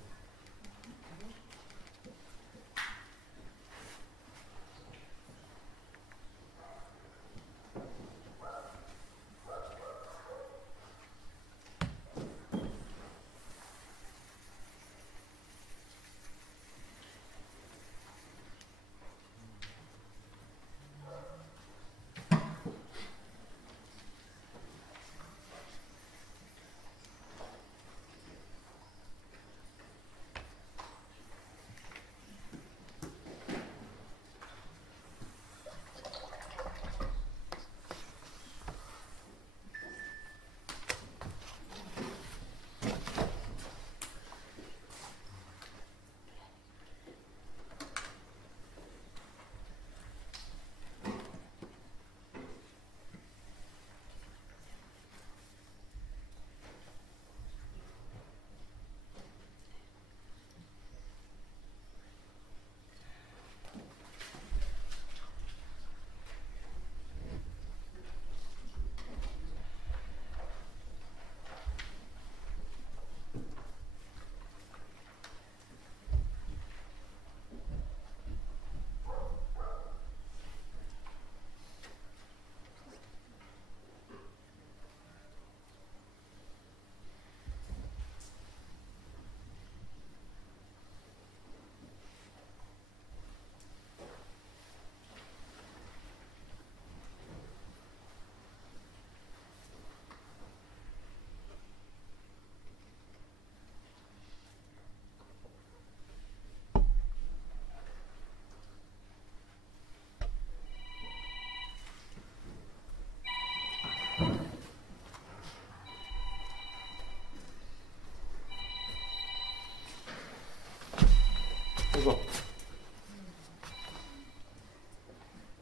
Εδώ.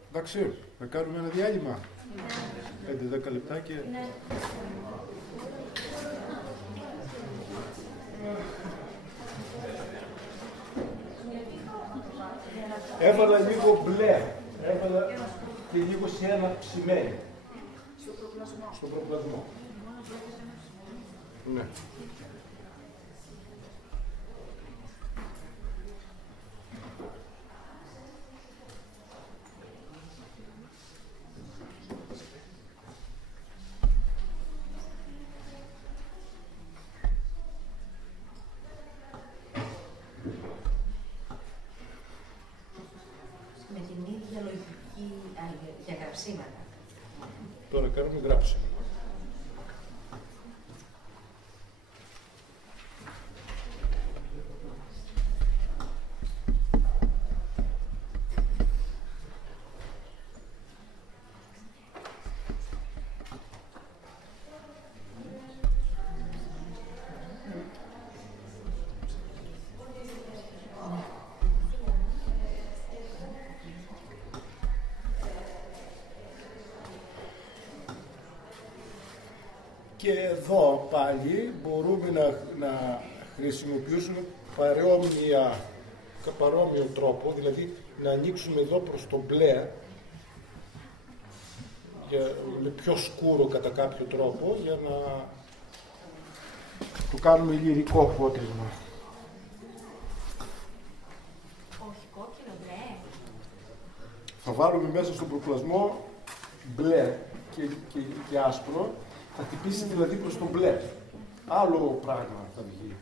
Εντάξει, θα κάνουμε ένα διάλειμμα. 5-10 λεπτάκια. Ναι. Έβαλα λίγο μπλε. Έβαλα και λίγο σε ένα ψημένη. Στο προπλασμό. Ναι. Με την ίδια λογική για γραψίματα. Τώρα κάνουμε γράψιμο. Και εδώ πάλι μπορούμε να χρησιμοποιήσουμε παρόμοιο τρόπο, δηλαδή να ανοίξουμε εδώ προς το μπλε, πιο σκούρο κατά κάποιο τρόπο, για να το κάνουμε λυρικό φώτισμα. Όχι κόκκινο, μπλε. Θα βάλουμε μέσα στον προπλασμό μπλε και άσπρο. Θα χτυπήσει δηλαδή προς τον μπλε. Άλλο πράγμα θα βγει.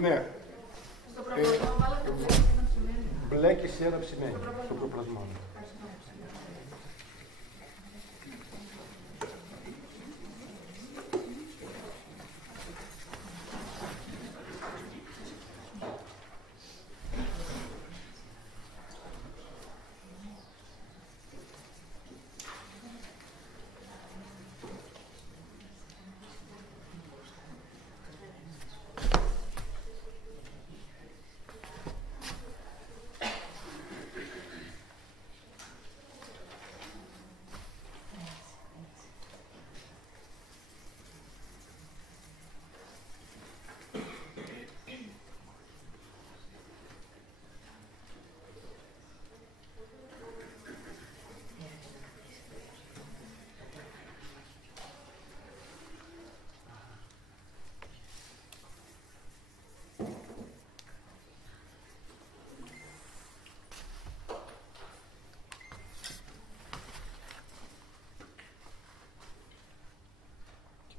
Ναι. Μπλε και σέρα ψημένη στο προπλασμό.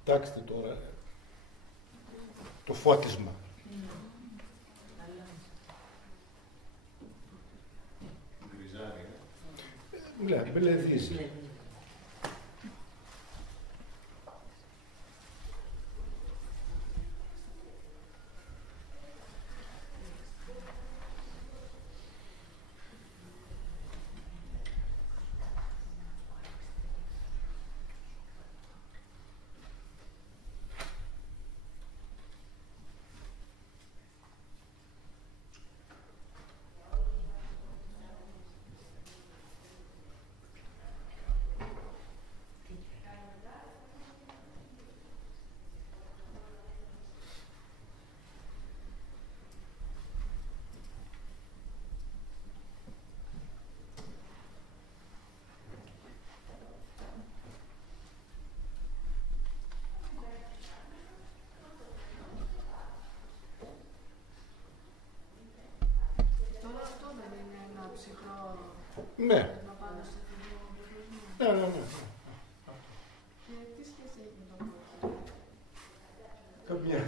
Κοιτάξτε τώρα το φώτισμα. Ναι, μπλεδίζει. Ναι. Ναι. Και τι σχέση έχει με το κόκκινο? Καμία.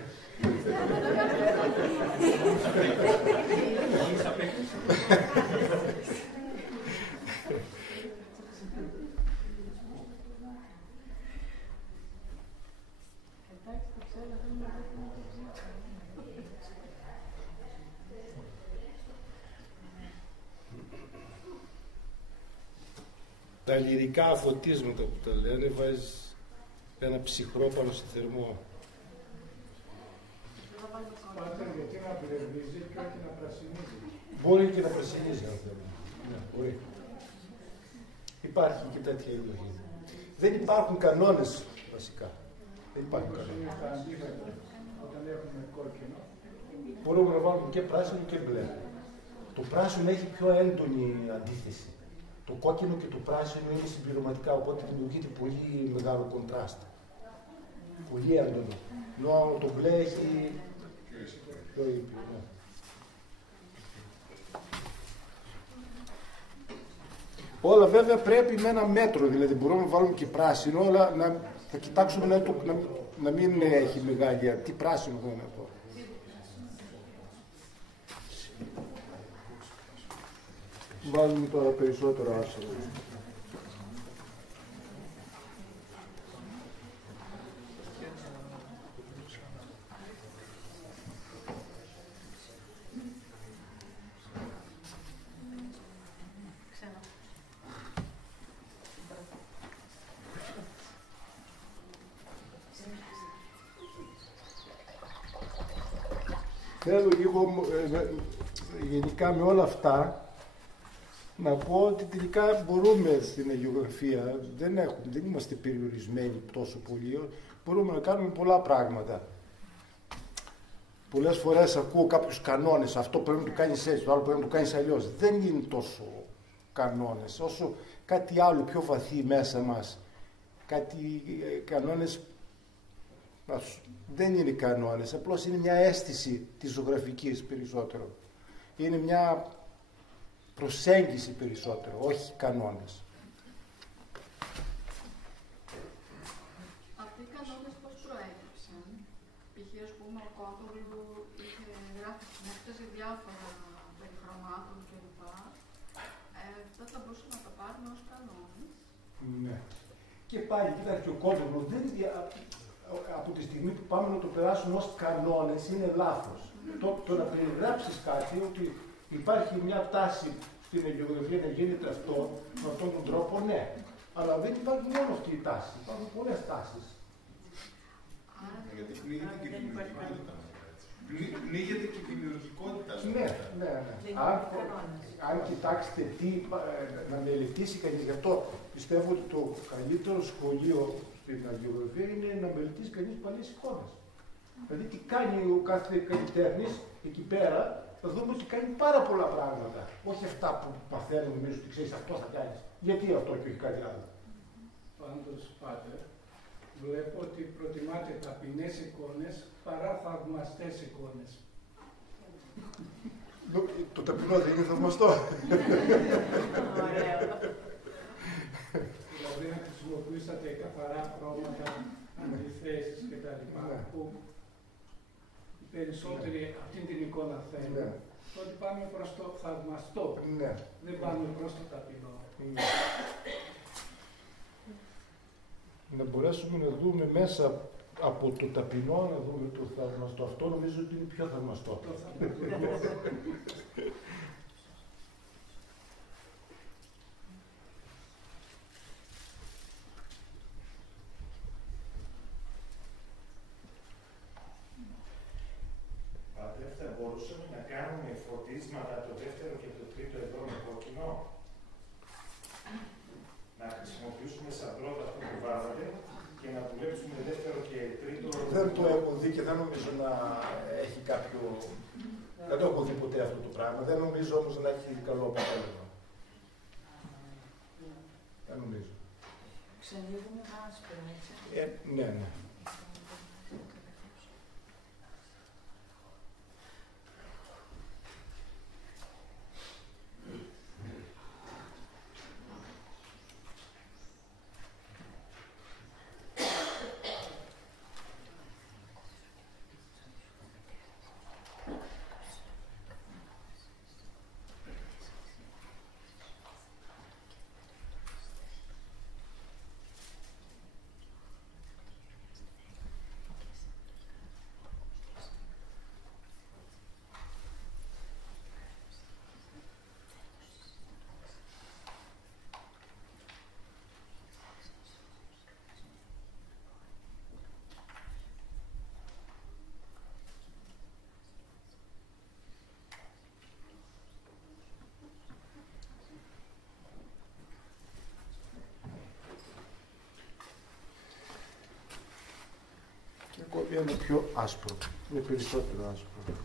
Τα λυρικά φωτίσματα που τα λένε, βάζεις ένα ψυχρό πάνω στο θερμό. Πάτερ, γιατί να μπλερνίζει και όχι να πρασινίζει? Μπορεί και να πρασινίζει αν θέλει. Ναι, μπορεί. Υπάρχει και τέτοια επιλογή. Δεν υπάρχουν κανόνες βασικά. Δεν υπάρχουν κανόνες. Όταν έχουμε κόκκινο. Μπορούμε να βάλουμε και πράσινο και μπλε. Το πράσινο έχει πιο έντονη αντίθεση. Το κόκκινο και το πράσινο είναι συμπληρωματικά, οπότε δημιουργείται πολύ μεγάλο κοντράστ. Πολύ έντονο. Ενώ το μπλε έχει πιο ήπιο. Ναι. Όλα βέβαια πρέπει με ένα μέτρο, δηλαδή μπορούμε να βάλουμε και πράσινο, αλλά θα κοιτάξουμε να μην έχει μεγάλη. Τι πράσινο θα είναι αυτό. Βάλουμε τώρα περισσότερο άσπρο. Θέλω λίγο γενικά με όλα αυτά να πω ότι τελικά μπορούμε στην αγιογραφία, δεν είμαστε περιορισμένοι τόσο πολύ, μπορούμε να κάνουμε πολλά πράγματα. Πολλές φορές ακούω κάποιους κανόνες, αυτό πρέπει να το κάνεις έτσι, το άλλο πρέπει να το κάνεις αλλιώς. Δεν είναι τόσο κανόνες, όσο κάτι άλλο πιο βαθύ μέσα μας. Κάτι κανόνες δεν είναι κανόνες, απλώς είναι μια αίσθηση της ζωγραφικής περισσότερο. Είναι μια προσέγγιση περισσότερο, όχι κανόνες. Αυτοί οι κανόνες πώς προέκυψαν? Π.χ. ας πούμε ο Κόκοβλου είχε γράφει συνέχεια διάφορα περί χρωμάτων κλπ. Αυτά θα μπορούσαμε να τα πάρουμε ως κανόνες. Ναι. Και πάλι, κοιτάξτε, ο Κόκοβλου από τη στιγμή που πάμε να το περάσουμε ως κανόνες είναι λάθος. Το να περιγράψεις κάτι, ότι υπάρχει μια τάση στην αγιογραφία να γίνεται αυτό, με αυτόν τον τρόπο, ναι. Αλλά δεν υπάρχει μόνο αυτή η τάση. Υπάρχουν πολλές τάσεις. Γιατί πνίγεται και η δημιουργικότητα. Πνίγεται και η δημιουργικότητα. Ναι. Αν κοιτάξετε να μελετήσει κανείς, γι' αυτό πιστεύω ότι το καλύτερο σχολείο στην αγιογραφία είναι να μελετήσει κανείς παλιές εικόνες. Δηλαδή τι κάνει ο κάθε καλλιτέχνης εκεί πέρα, θα δούμε ότι κάνει πάρα πολλά πράγματα. Όχι αυτά που μαθαίνουμε εμείς ότι ξέρεις αυτό θα κάνεις. Γιατί αυτό και όχι κάτι άλλο. Πάντως, Πάτερ, βλέπω ότι προτιμάτε ταπεινές εικόνες παρά θαυμαστές εικόνες. Το ταπεινό δεν είναι θαυμαστό. Δηλαδή να χρησιμοποιήσατε καθαρά χρώματα, αντιθέσεις κτλ. Ναι. Που οι περισσότεροι αυτή την εικόνα θέλουν. Ναι. Τότε πάμε προς το θαυμαστό. Ναι. Δεν πάμε προς το ταπεινό. Ναι. Να μπορέσουμε να δούμε μέσα από το ταπεινό, να δούμε το θαυμαστό. Αυτό νομίζω ότι είναι πιο θαυμαστό. Το θαυμαστό. Πατρεύτε, μπορούσαμε να κάνουμε φωτίσματα το δεύτερο και το τρίτο εδώ με κόκκινο. Να χρησιμοποιήσουμε σαν πρώτο αυτό που βάλατε και να δουλέψουμε δεύτερο και τρίτο. Δεν το έχω δει και δεν νομίζω να έχει κάποιο... Δεν το έχω δει ποτέ αυτό το πράγμα. Δεν νομίζω όμως να έχει καλό αποτέλεσμα. Δεν νομίζω. Ξενίγουμε άσπρο, έτσι. Ναι, ναι. Ακόμη ένα πιο άσπρο, είναι περισσότερο άσπρο.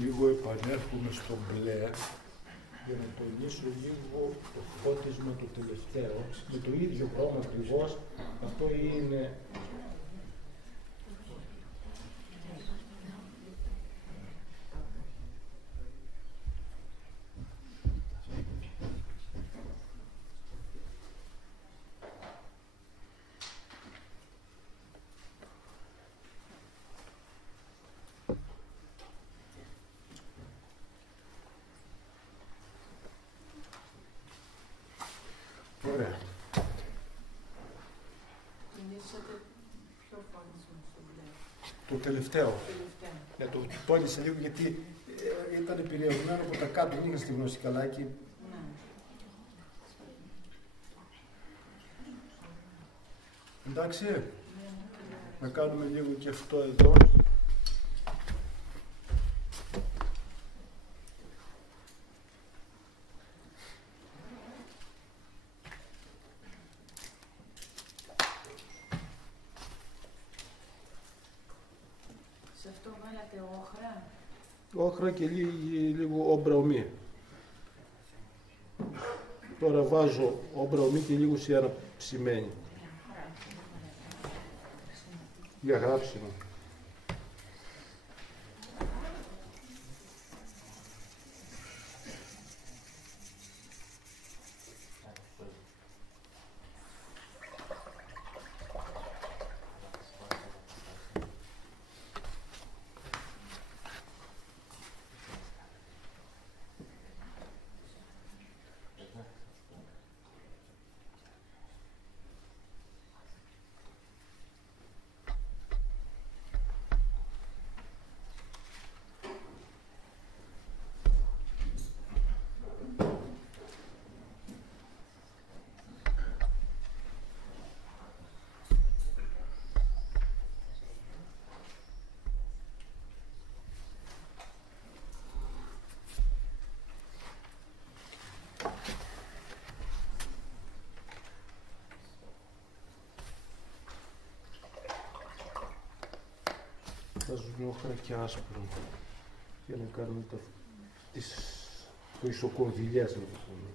Λίγο επανέρχομαι στο μπλε για να τονίσω λίγο το φώτισμα το τελευταίο. Με το ίδιο χρώμα ακριβώς, αυτό είναι... Ωραία. Το τελευταίο. Ναι, το τόνισα λίγο γιατί ήταν επηρεασμένο από τα κάτω, δεν είχα στη γνώση καλά και... Εντάξει, να κάνουμε λίγο και αυτό εδώ. Σε αυτό βάλατε όχρα. Όχρα και λίγο όμπρα ομή. Τώρα βάζω όμπρα ομή και λίγο σιέρα ψημένη. Για γράψιμο. Βάζουμε όχρα και άσπρο για να κάνουμε το ισοκονδυλιάς, να το πούμε.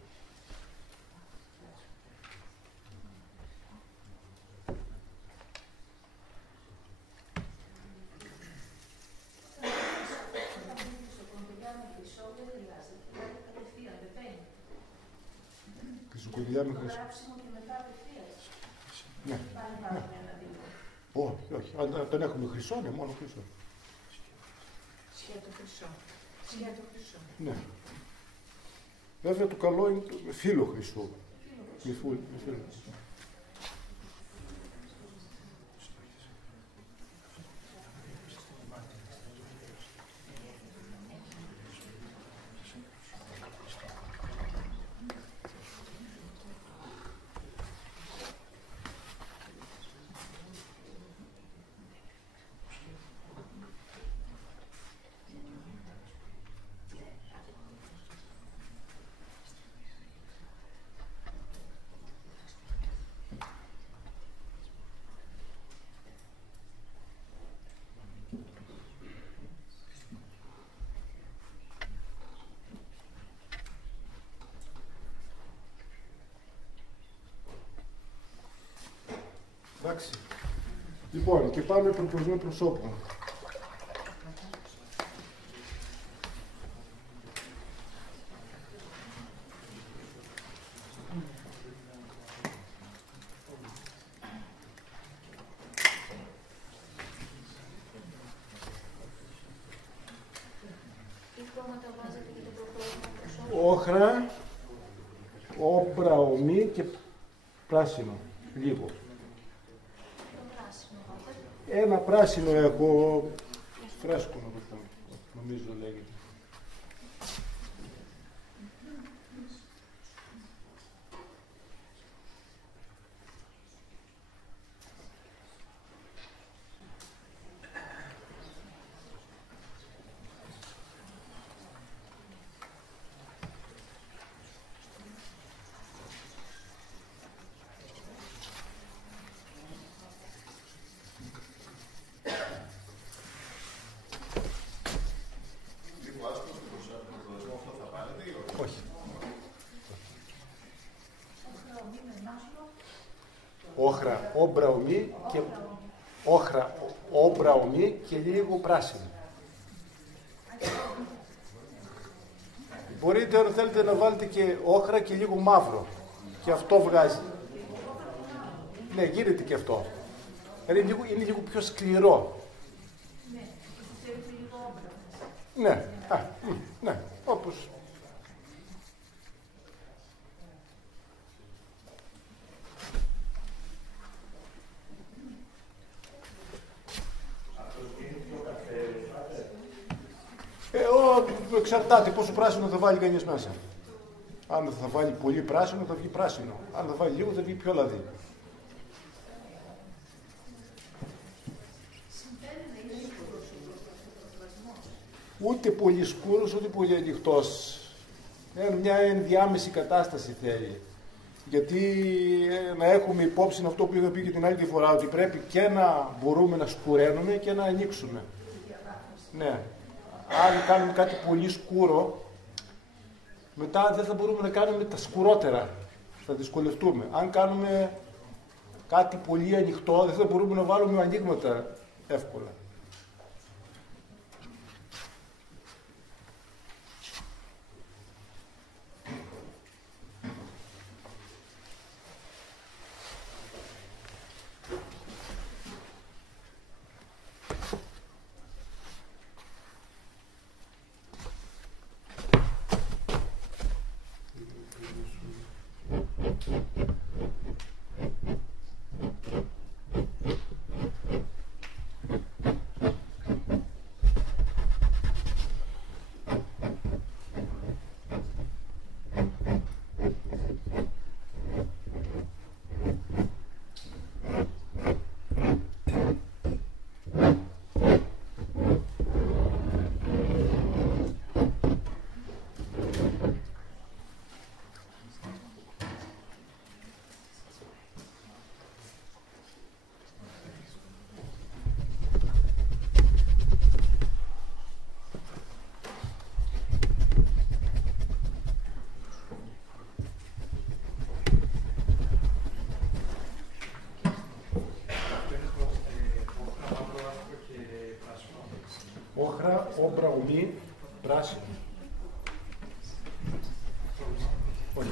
Ισοκονδυλιά με χρυσό. Ναι. Όχι, όχι. Αν δεν έχουμε χρυσό, είναι μόνο χρυσό. Σχέτο χρυσό. Σχέτο χρυσό. Ναι. Βέβαια το καλό είναι με φύλλο χρυσό. Με φύλλο. Εντάξει. Λοιπόν, και πάμε προπολισμό προσώπου. Όχρα, όμπρα, ομή και πράσινο. Λίγο. Ένα πράσινο έχω, φρέσκο νομίζω λέγεται. Όχρα, όμπρα, ομή και όχρα, όμπρα, ομή και λίγο πράσινο. Μπορείτε αν θέλετε να βάλετε και όχρα και λίγο μαύρο. Και αυτό βγάζει. Ναι, γίνεται και αυτό. Είναι λίγο πιο σκληρό. Ναι, ναι, όπως... Εξαρτάται πόσο πράσινο θα βάλει κανείς μέσα. Αν θα βάλει πολύ πράσινο, θα βγει πράσινο. Αν θα βάλει λίγο, θα βγει πιο λαδί. Ούτε πολύ σκούρος, ούτε πολύ ανοιχτός. Μια ενδιάμεση κατάσταση θέλει. Γιατί να έχουμε υπόψη αυτό που είχα πει και την άλλη φορά, ότι πρέπει και να μπορούμε να σκουραίνουμε και να ανοίξουμε. Ναι. Αν κάνουμε κάτι πολύ σκούρο, μετά δεν θα μπορούμε να κάνουμε τα σκουρότερα. Θα δυσκολευτούμε. Αν κάνουμε κάτι πολύ ανοιχτό, δεν θα μπορούμε να βάλουμε ανοίγματα εύκολα. Όχρα, όμπρα, ουμί, πράσινο. Όχι.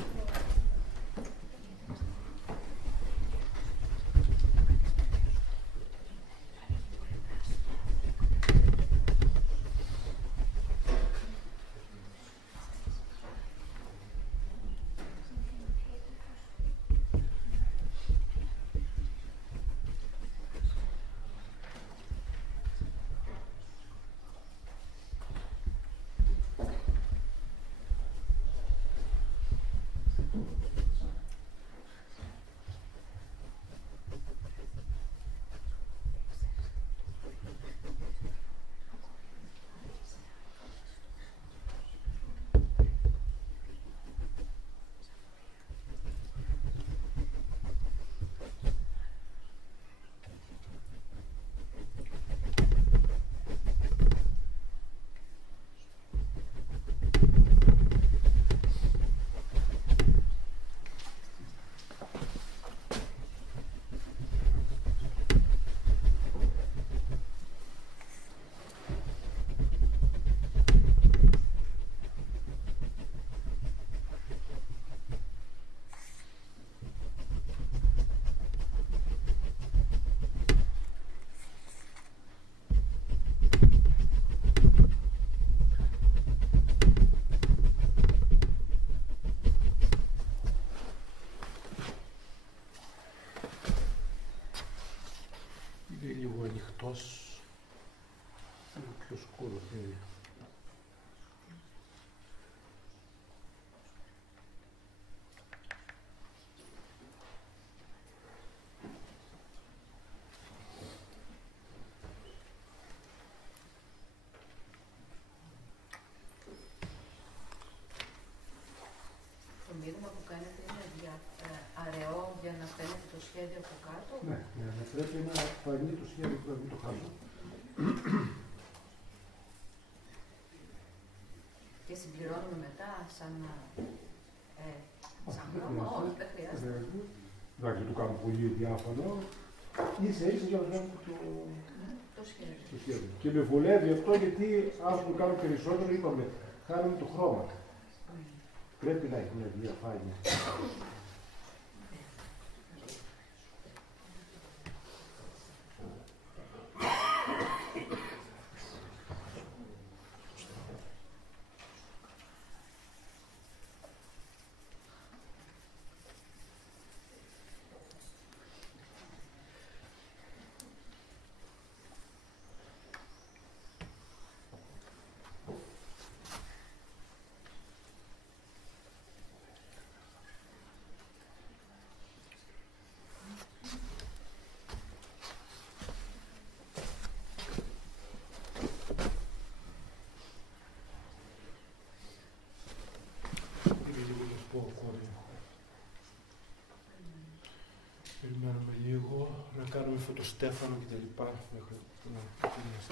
Είναι λίγο ανοιχτός, λίγο πιο σκούρο θέλει. Το μείγμα που κάνετε είναι αραιό για να φαίνεται το σχέδιο από κάτω. Ναι, να πρέπει να φανεί το σχέδιο που να μην το χάσω. Και συμπληρώνουμε μετά σαν χρώμα. Όχι, δεν χρειάζεται. Εντάξει, το κάνω πολύ διάφανο. Ίσα για να βγάλω το σχέδιο. Και με βολεύει αυτό γιατί αν το κάνω περισσότερο, είπαμε, χάνουμε το χρώμα. Πρέπει να έχει μια διαφάνεια. Περιμένουμε λίγο να κάνουμε φωτοστέφανο και τα λοιπά μέχρι να τελειώσει.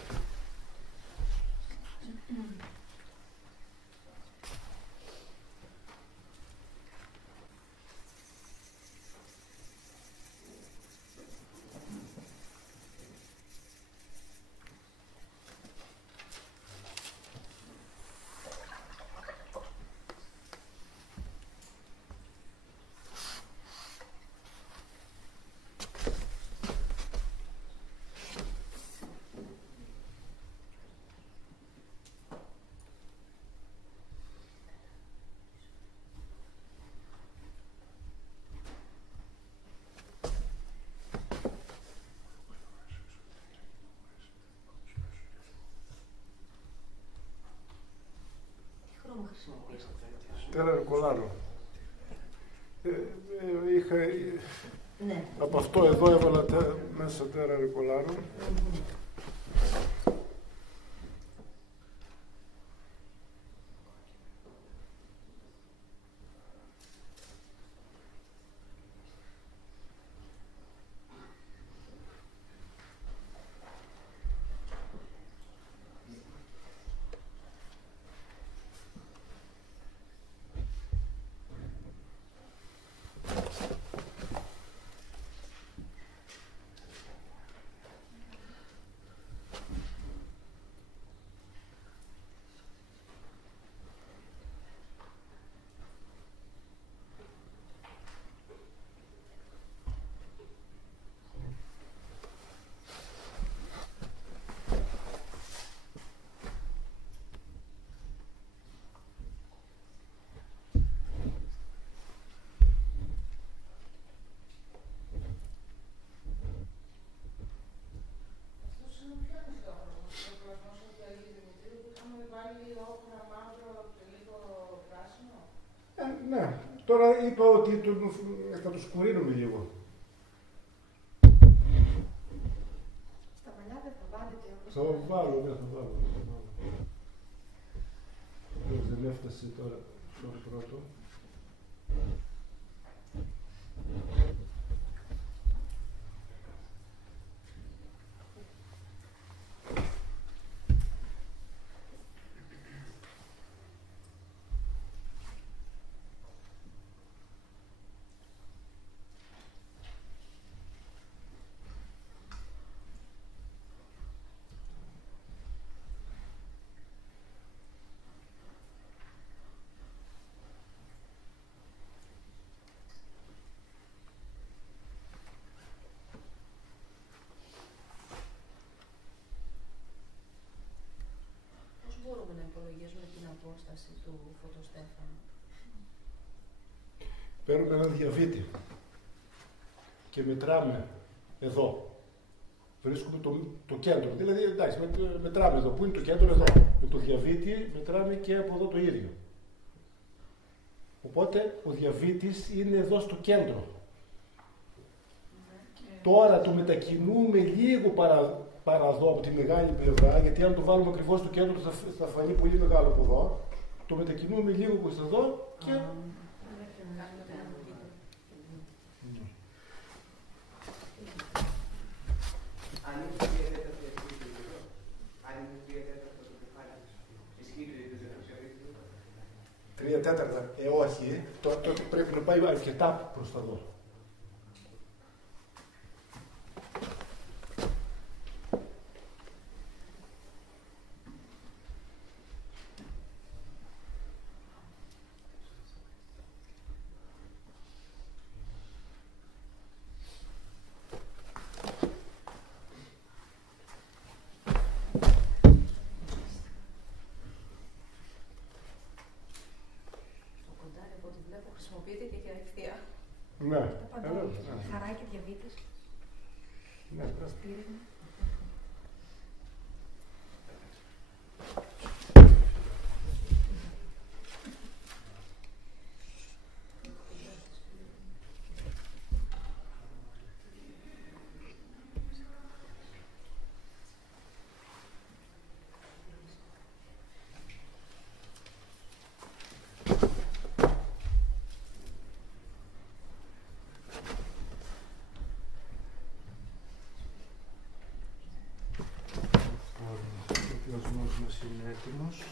χρησιμοποιήσατε? Τέρα ρεκολάρο. Ναι. Από αυτό εδώ έβαλα μέσα τέρα ρεκολάρο. Ναι, τώρα είπα ότι θα το σκουρίνουμε λίγο. Στα μαλλιά δεν θα βάλετε όπως... Θα βάλω, ναι, θα βάλω. Δεν έφτασε τώρα στο πρώτο. Μπορούμε να υπολογίζουμε την απόσταση του φωτοστέφανου? Παίρνουμε ένα διαβήτη και μετράμε εδώ. Βρίσκουμε το κέντρο. Δηλαδή, εντάξει, μετράμε εδώ. Πού είναι το κέντρο? Εδώ. Με το διαβήτη μετράμε και από εδώ το ίδιο. Οπότε ο διαβήτης είναι εδώ στο κέντρο. Τώρα το μετακινούμε λίγο παρά εδώ από τη μεγάλη πλευρά, γιατί αν το βάλουμε ακριβώς στο κέντρο θα φανεί πολύ μεγάλο από εδώ. Το μετακινούμε λίγο προς εδώ και... Αν είναι 3/4 αν είναι 3/4 το κεφάλι, ισχύει το 3/4, όχι. Τότε πρέπει να πάει αρκετά προς τα εδώ. Χρησιμοποιείται και για ευθεία. Ναι. Χαράκι διαβήτης. Ναι, στήριγμα. Είναι έτοιμος.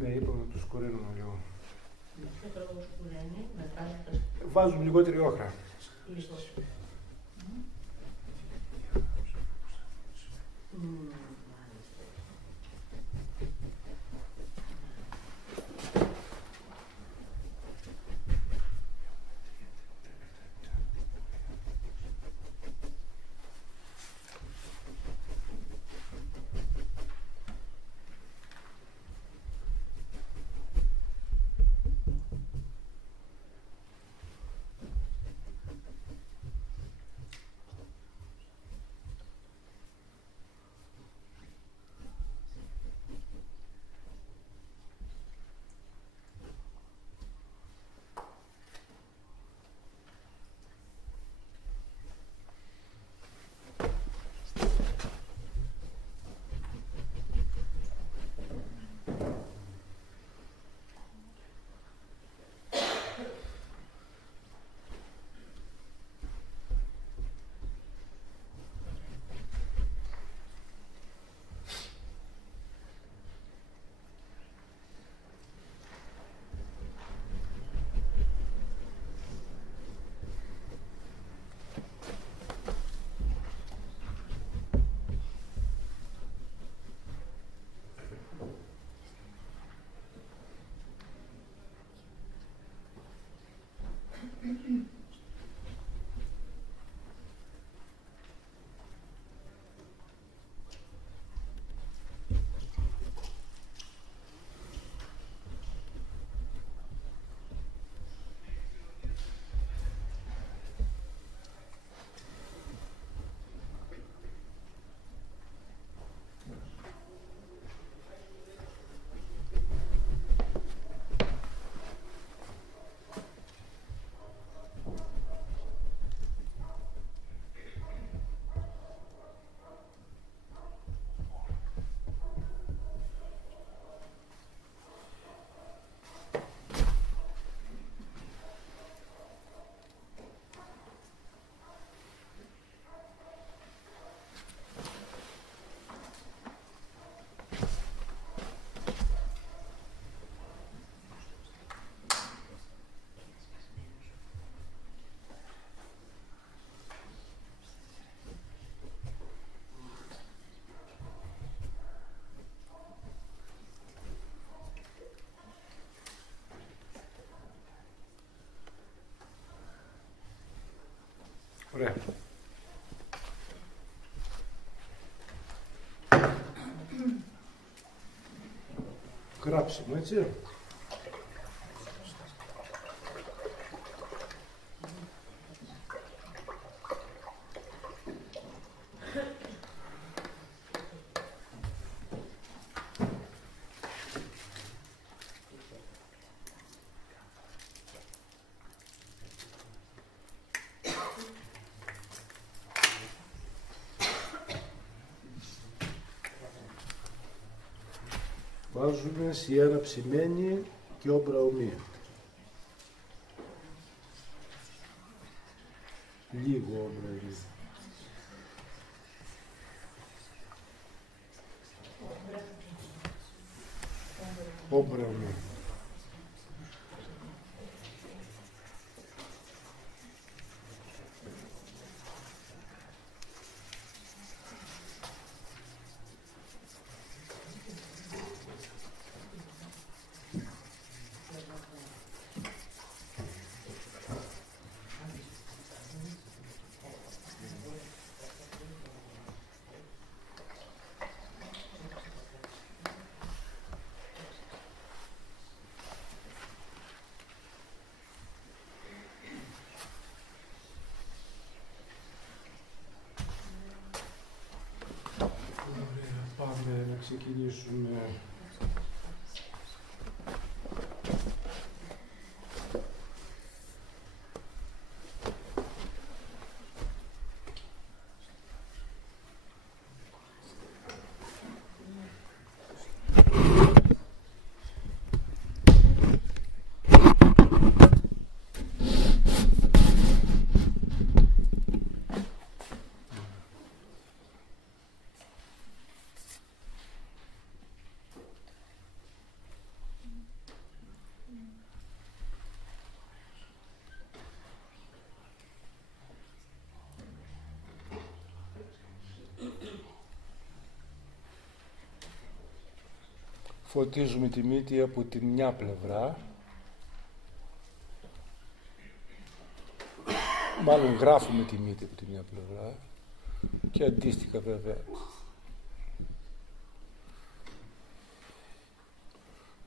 Ναι, είπαμε να το σκουραίνουμε λίγο. Βάζουμε λιγότερη όχρα. Ωραία. Γράψιμο, έτσι. Βάζουμε σιέρα ψημένη και όμπρα ομοία. Λίγο όμπρα ομοία. Όμπρα ομοία. Πάμε να ξεκινήσουμε. Φωτίζουμε τη μύτη από τη μια πλευρά, μάλλον γράφουμε τη μύτη από τη μια πλευρά και αντίστοιχα βέβαια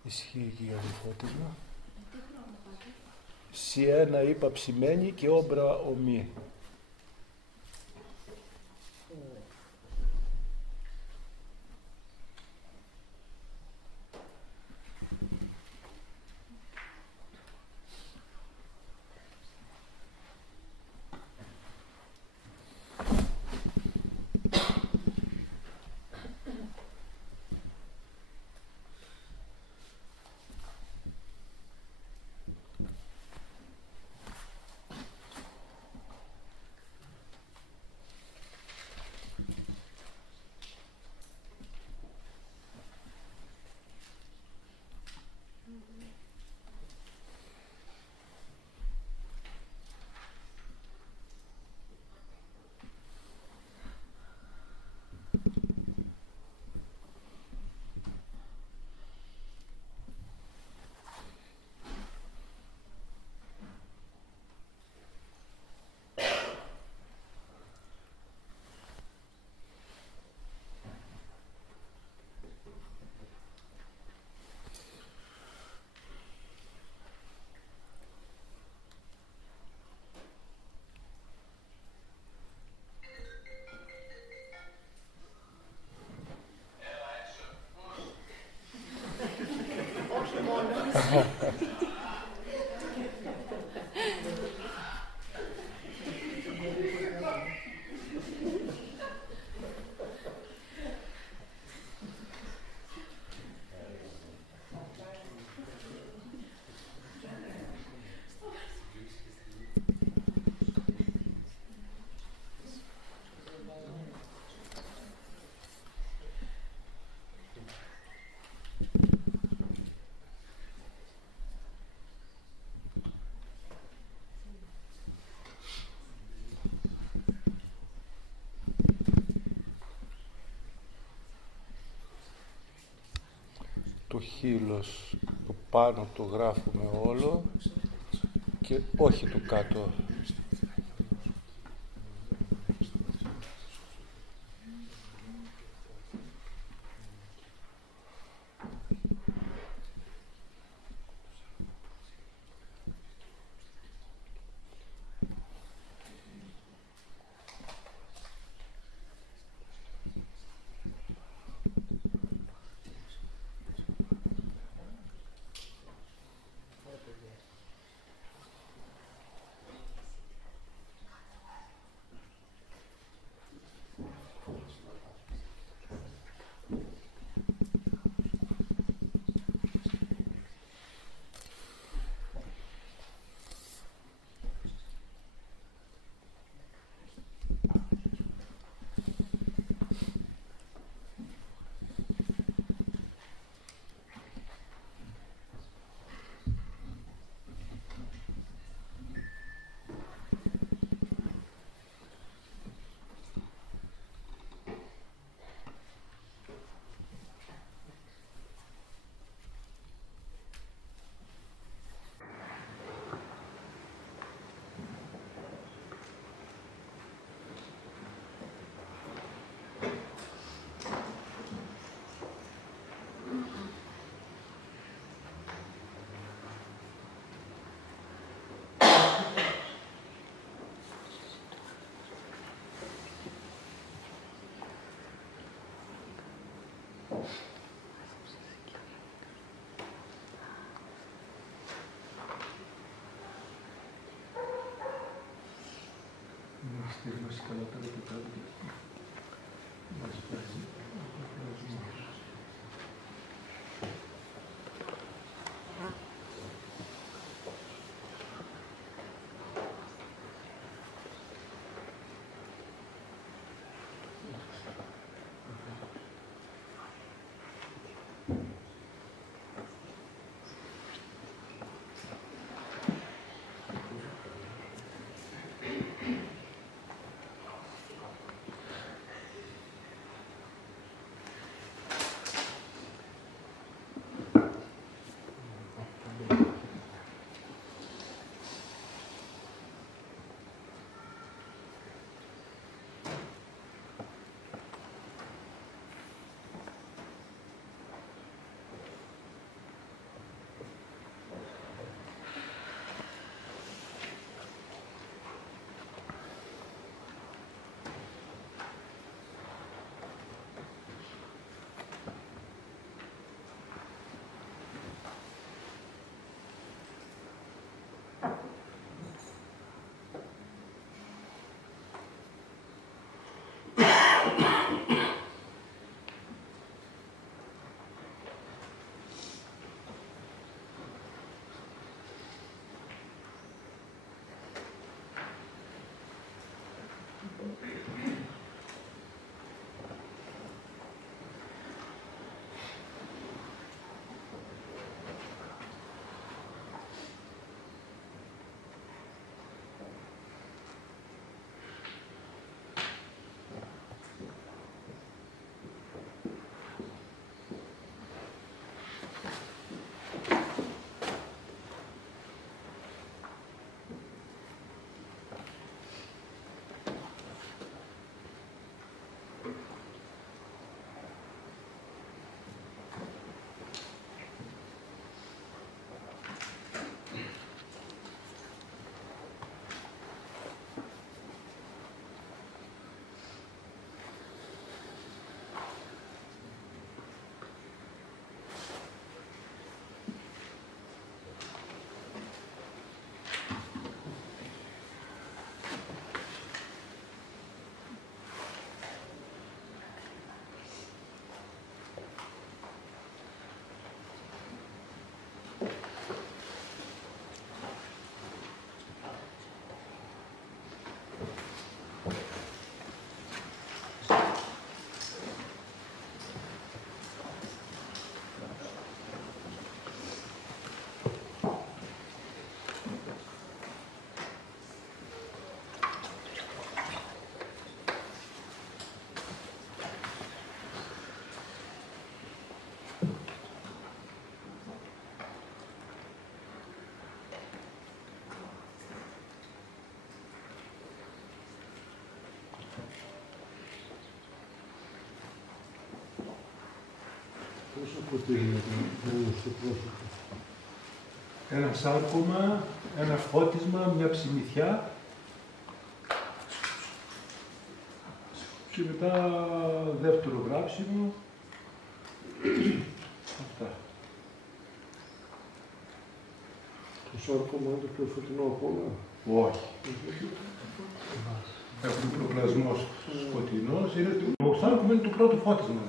ισχύει και για το φώτισμα. Σιένα είπα ψημένη και όμπρα ομοία. χείλος του πάνω το γράφουμε όλο και όχι του κάτω. Πόσο κοντινό είναι στο πρόσωπο. Ένα σάρκωμα, ένα φώτισμα, μια ψημιθιά και μετά δεύτερο γράψιμο. Αυτά. Το σάρκωμα είναι το πιο φωτεινό από όλα. Όχι. Έχουν προπλασμός σκοτεινός. Το σάρκωμα είναι το πρώτο φώτισμα.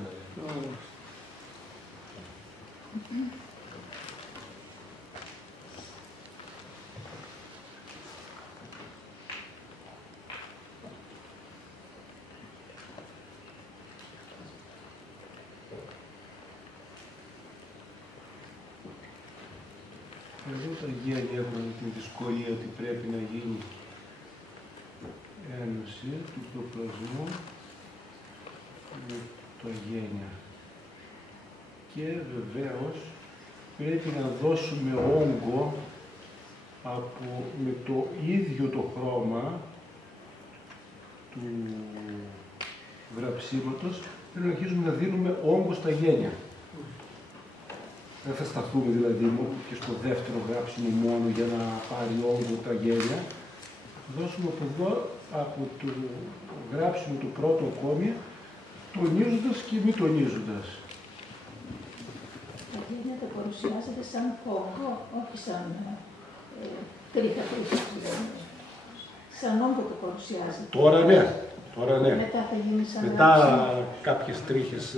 Εδώ τα γένεια έχουν την δυσκολία ότι πρέπει να γίνει ένωση του προπλασμού με τα γένεια. Και βεβαίως πρέπει να δώσουμε όγκο με το ίδιο το χρώμα του γραψίματος, πρέπει να αρχίσουμε να δίνουμε όγκο στα γένια. Δεν θα σταθούμε δηλαδή και στο δεύτερο γράψιμο μόνο για να πάρει όγκο τα γένια. Δώσουμε από εδώ, από το γράψιμο του πρώτου ακόμη, τονίζοντας και μη τονίζοντας. Τα γένια τα παρουσιάζεται σαν όγκο, όχι σαν τρίτα. Σαν όγκο το παρουσιάζεται. Τώρα ναι. Τώρα ναι. Μετά θα γίνει σαν μετά κάποιες τρίχες.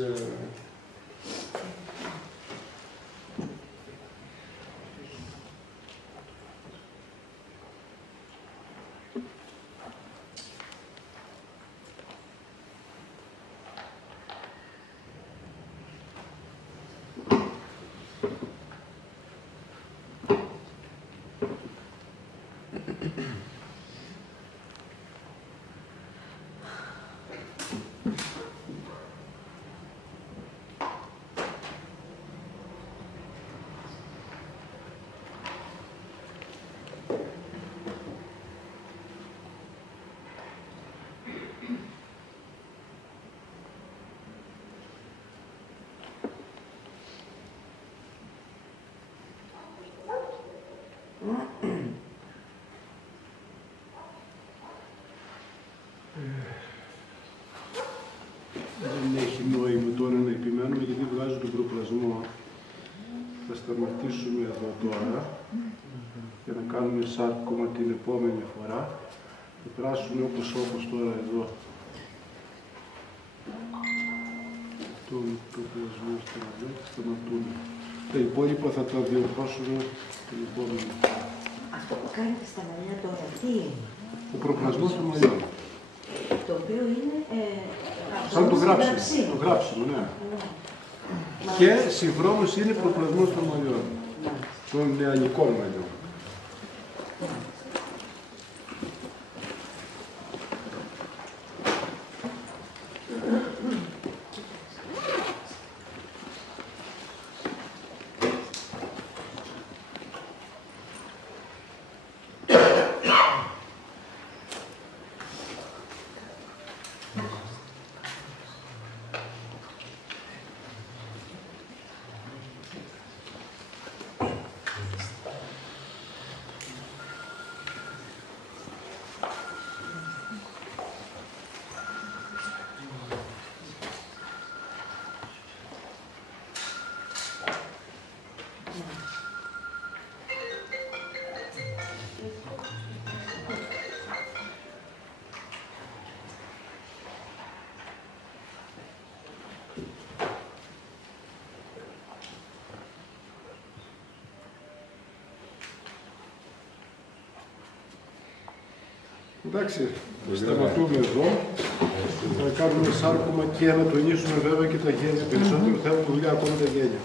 Δεν έχει νόημα τώρα να επιμένουμε γιατί βγάζω τον προπλασμό. Θα σταματήσουμε εδώ τώρα για να κάνουμε σάρκωμα την επόμενη φορά. Θα πράσουμε όπως τώρα εδώ τον προπλασμό στην εδώ και σταματούμε. Τα υπόλοιπα θα τα διορθώσουμε την επόμενη φορά. Αυτό που κάνετε στα μαλλιά τώρα, τι είναι? Ο προπλασμός των μαλλιών. Το οποίο είναι σαν το γράψιμο. Το γράψιμο, ναι. Και συγχρόνως είναι προπλασμός των μαλλιών. Των νεανικών μαλλιών. Εντάξει, σταματούμε εδώ. Θα κάνουμε σάρκωμα και να τονίσουμε βέβαια και τα γένια. Περισσότερο θα έχουμε δουλειά ακόμα τα γένια.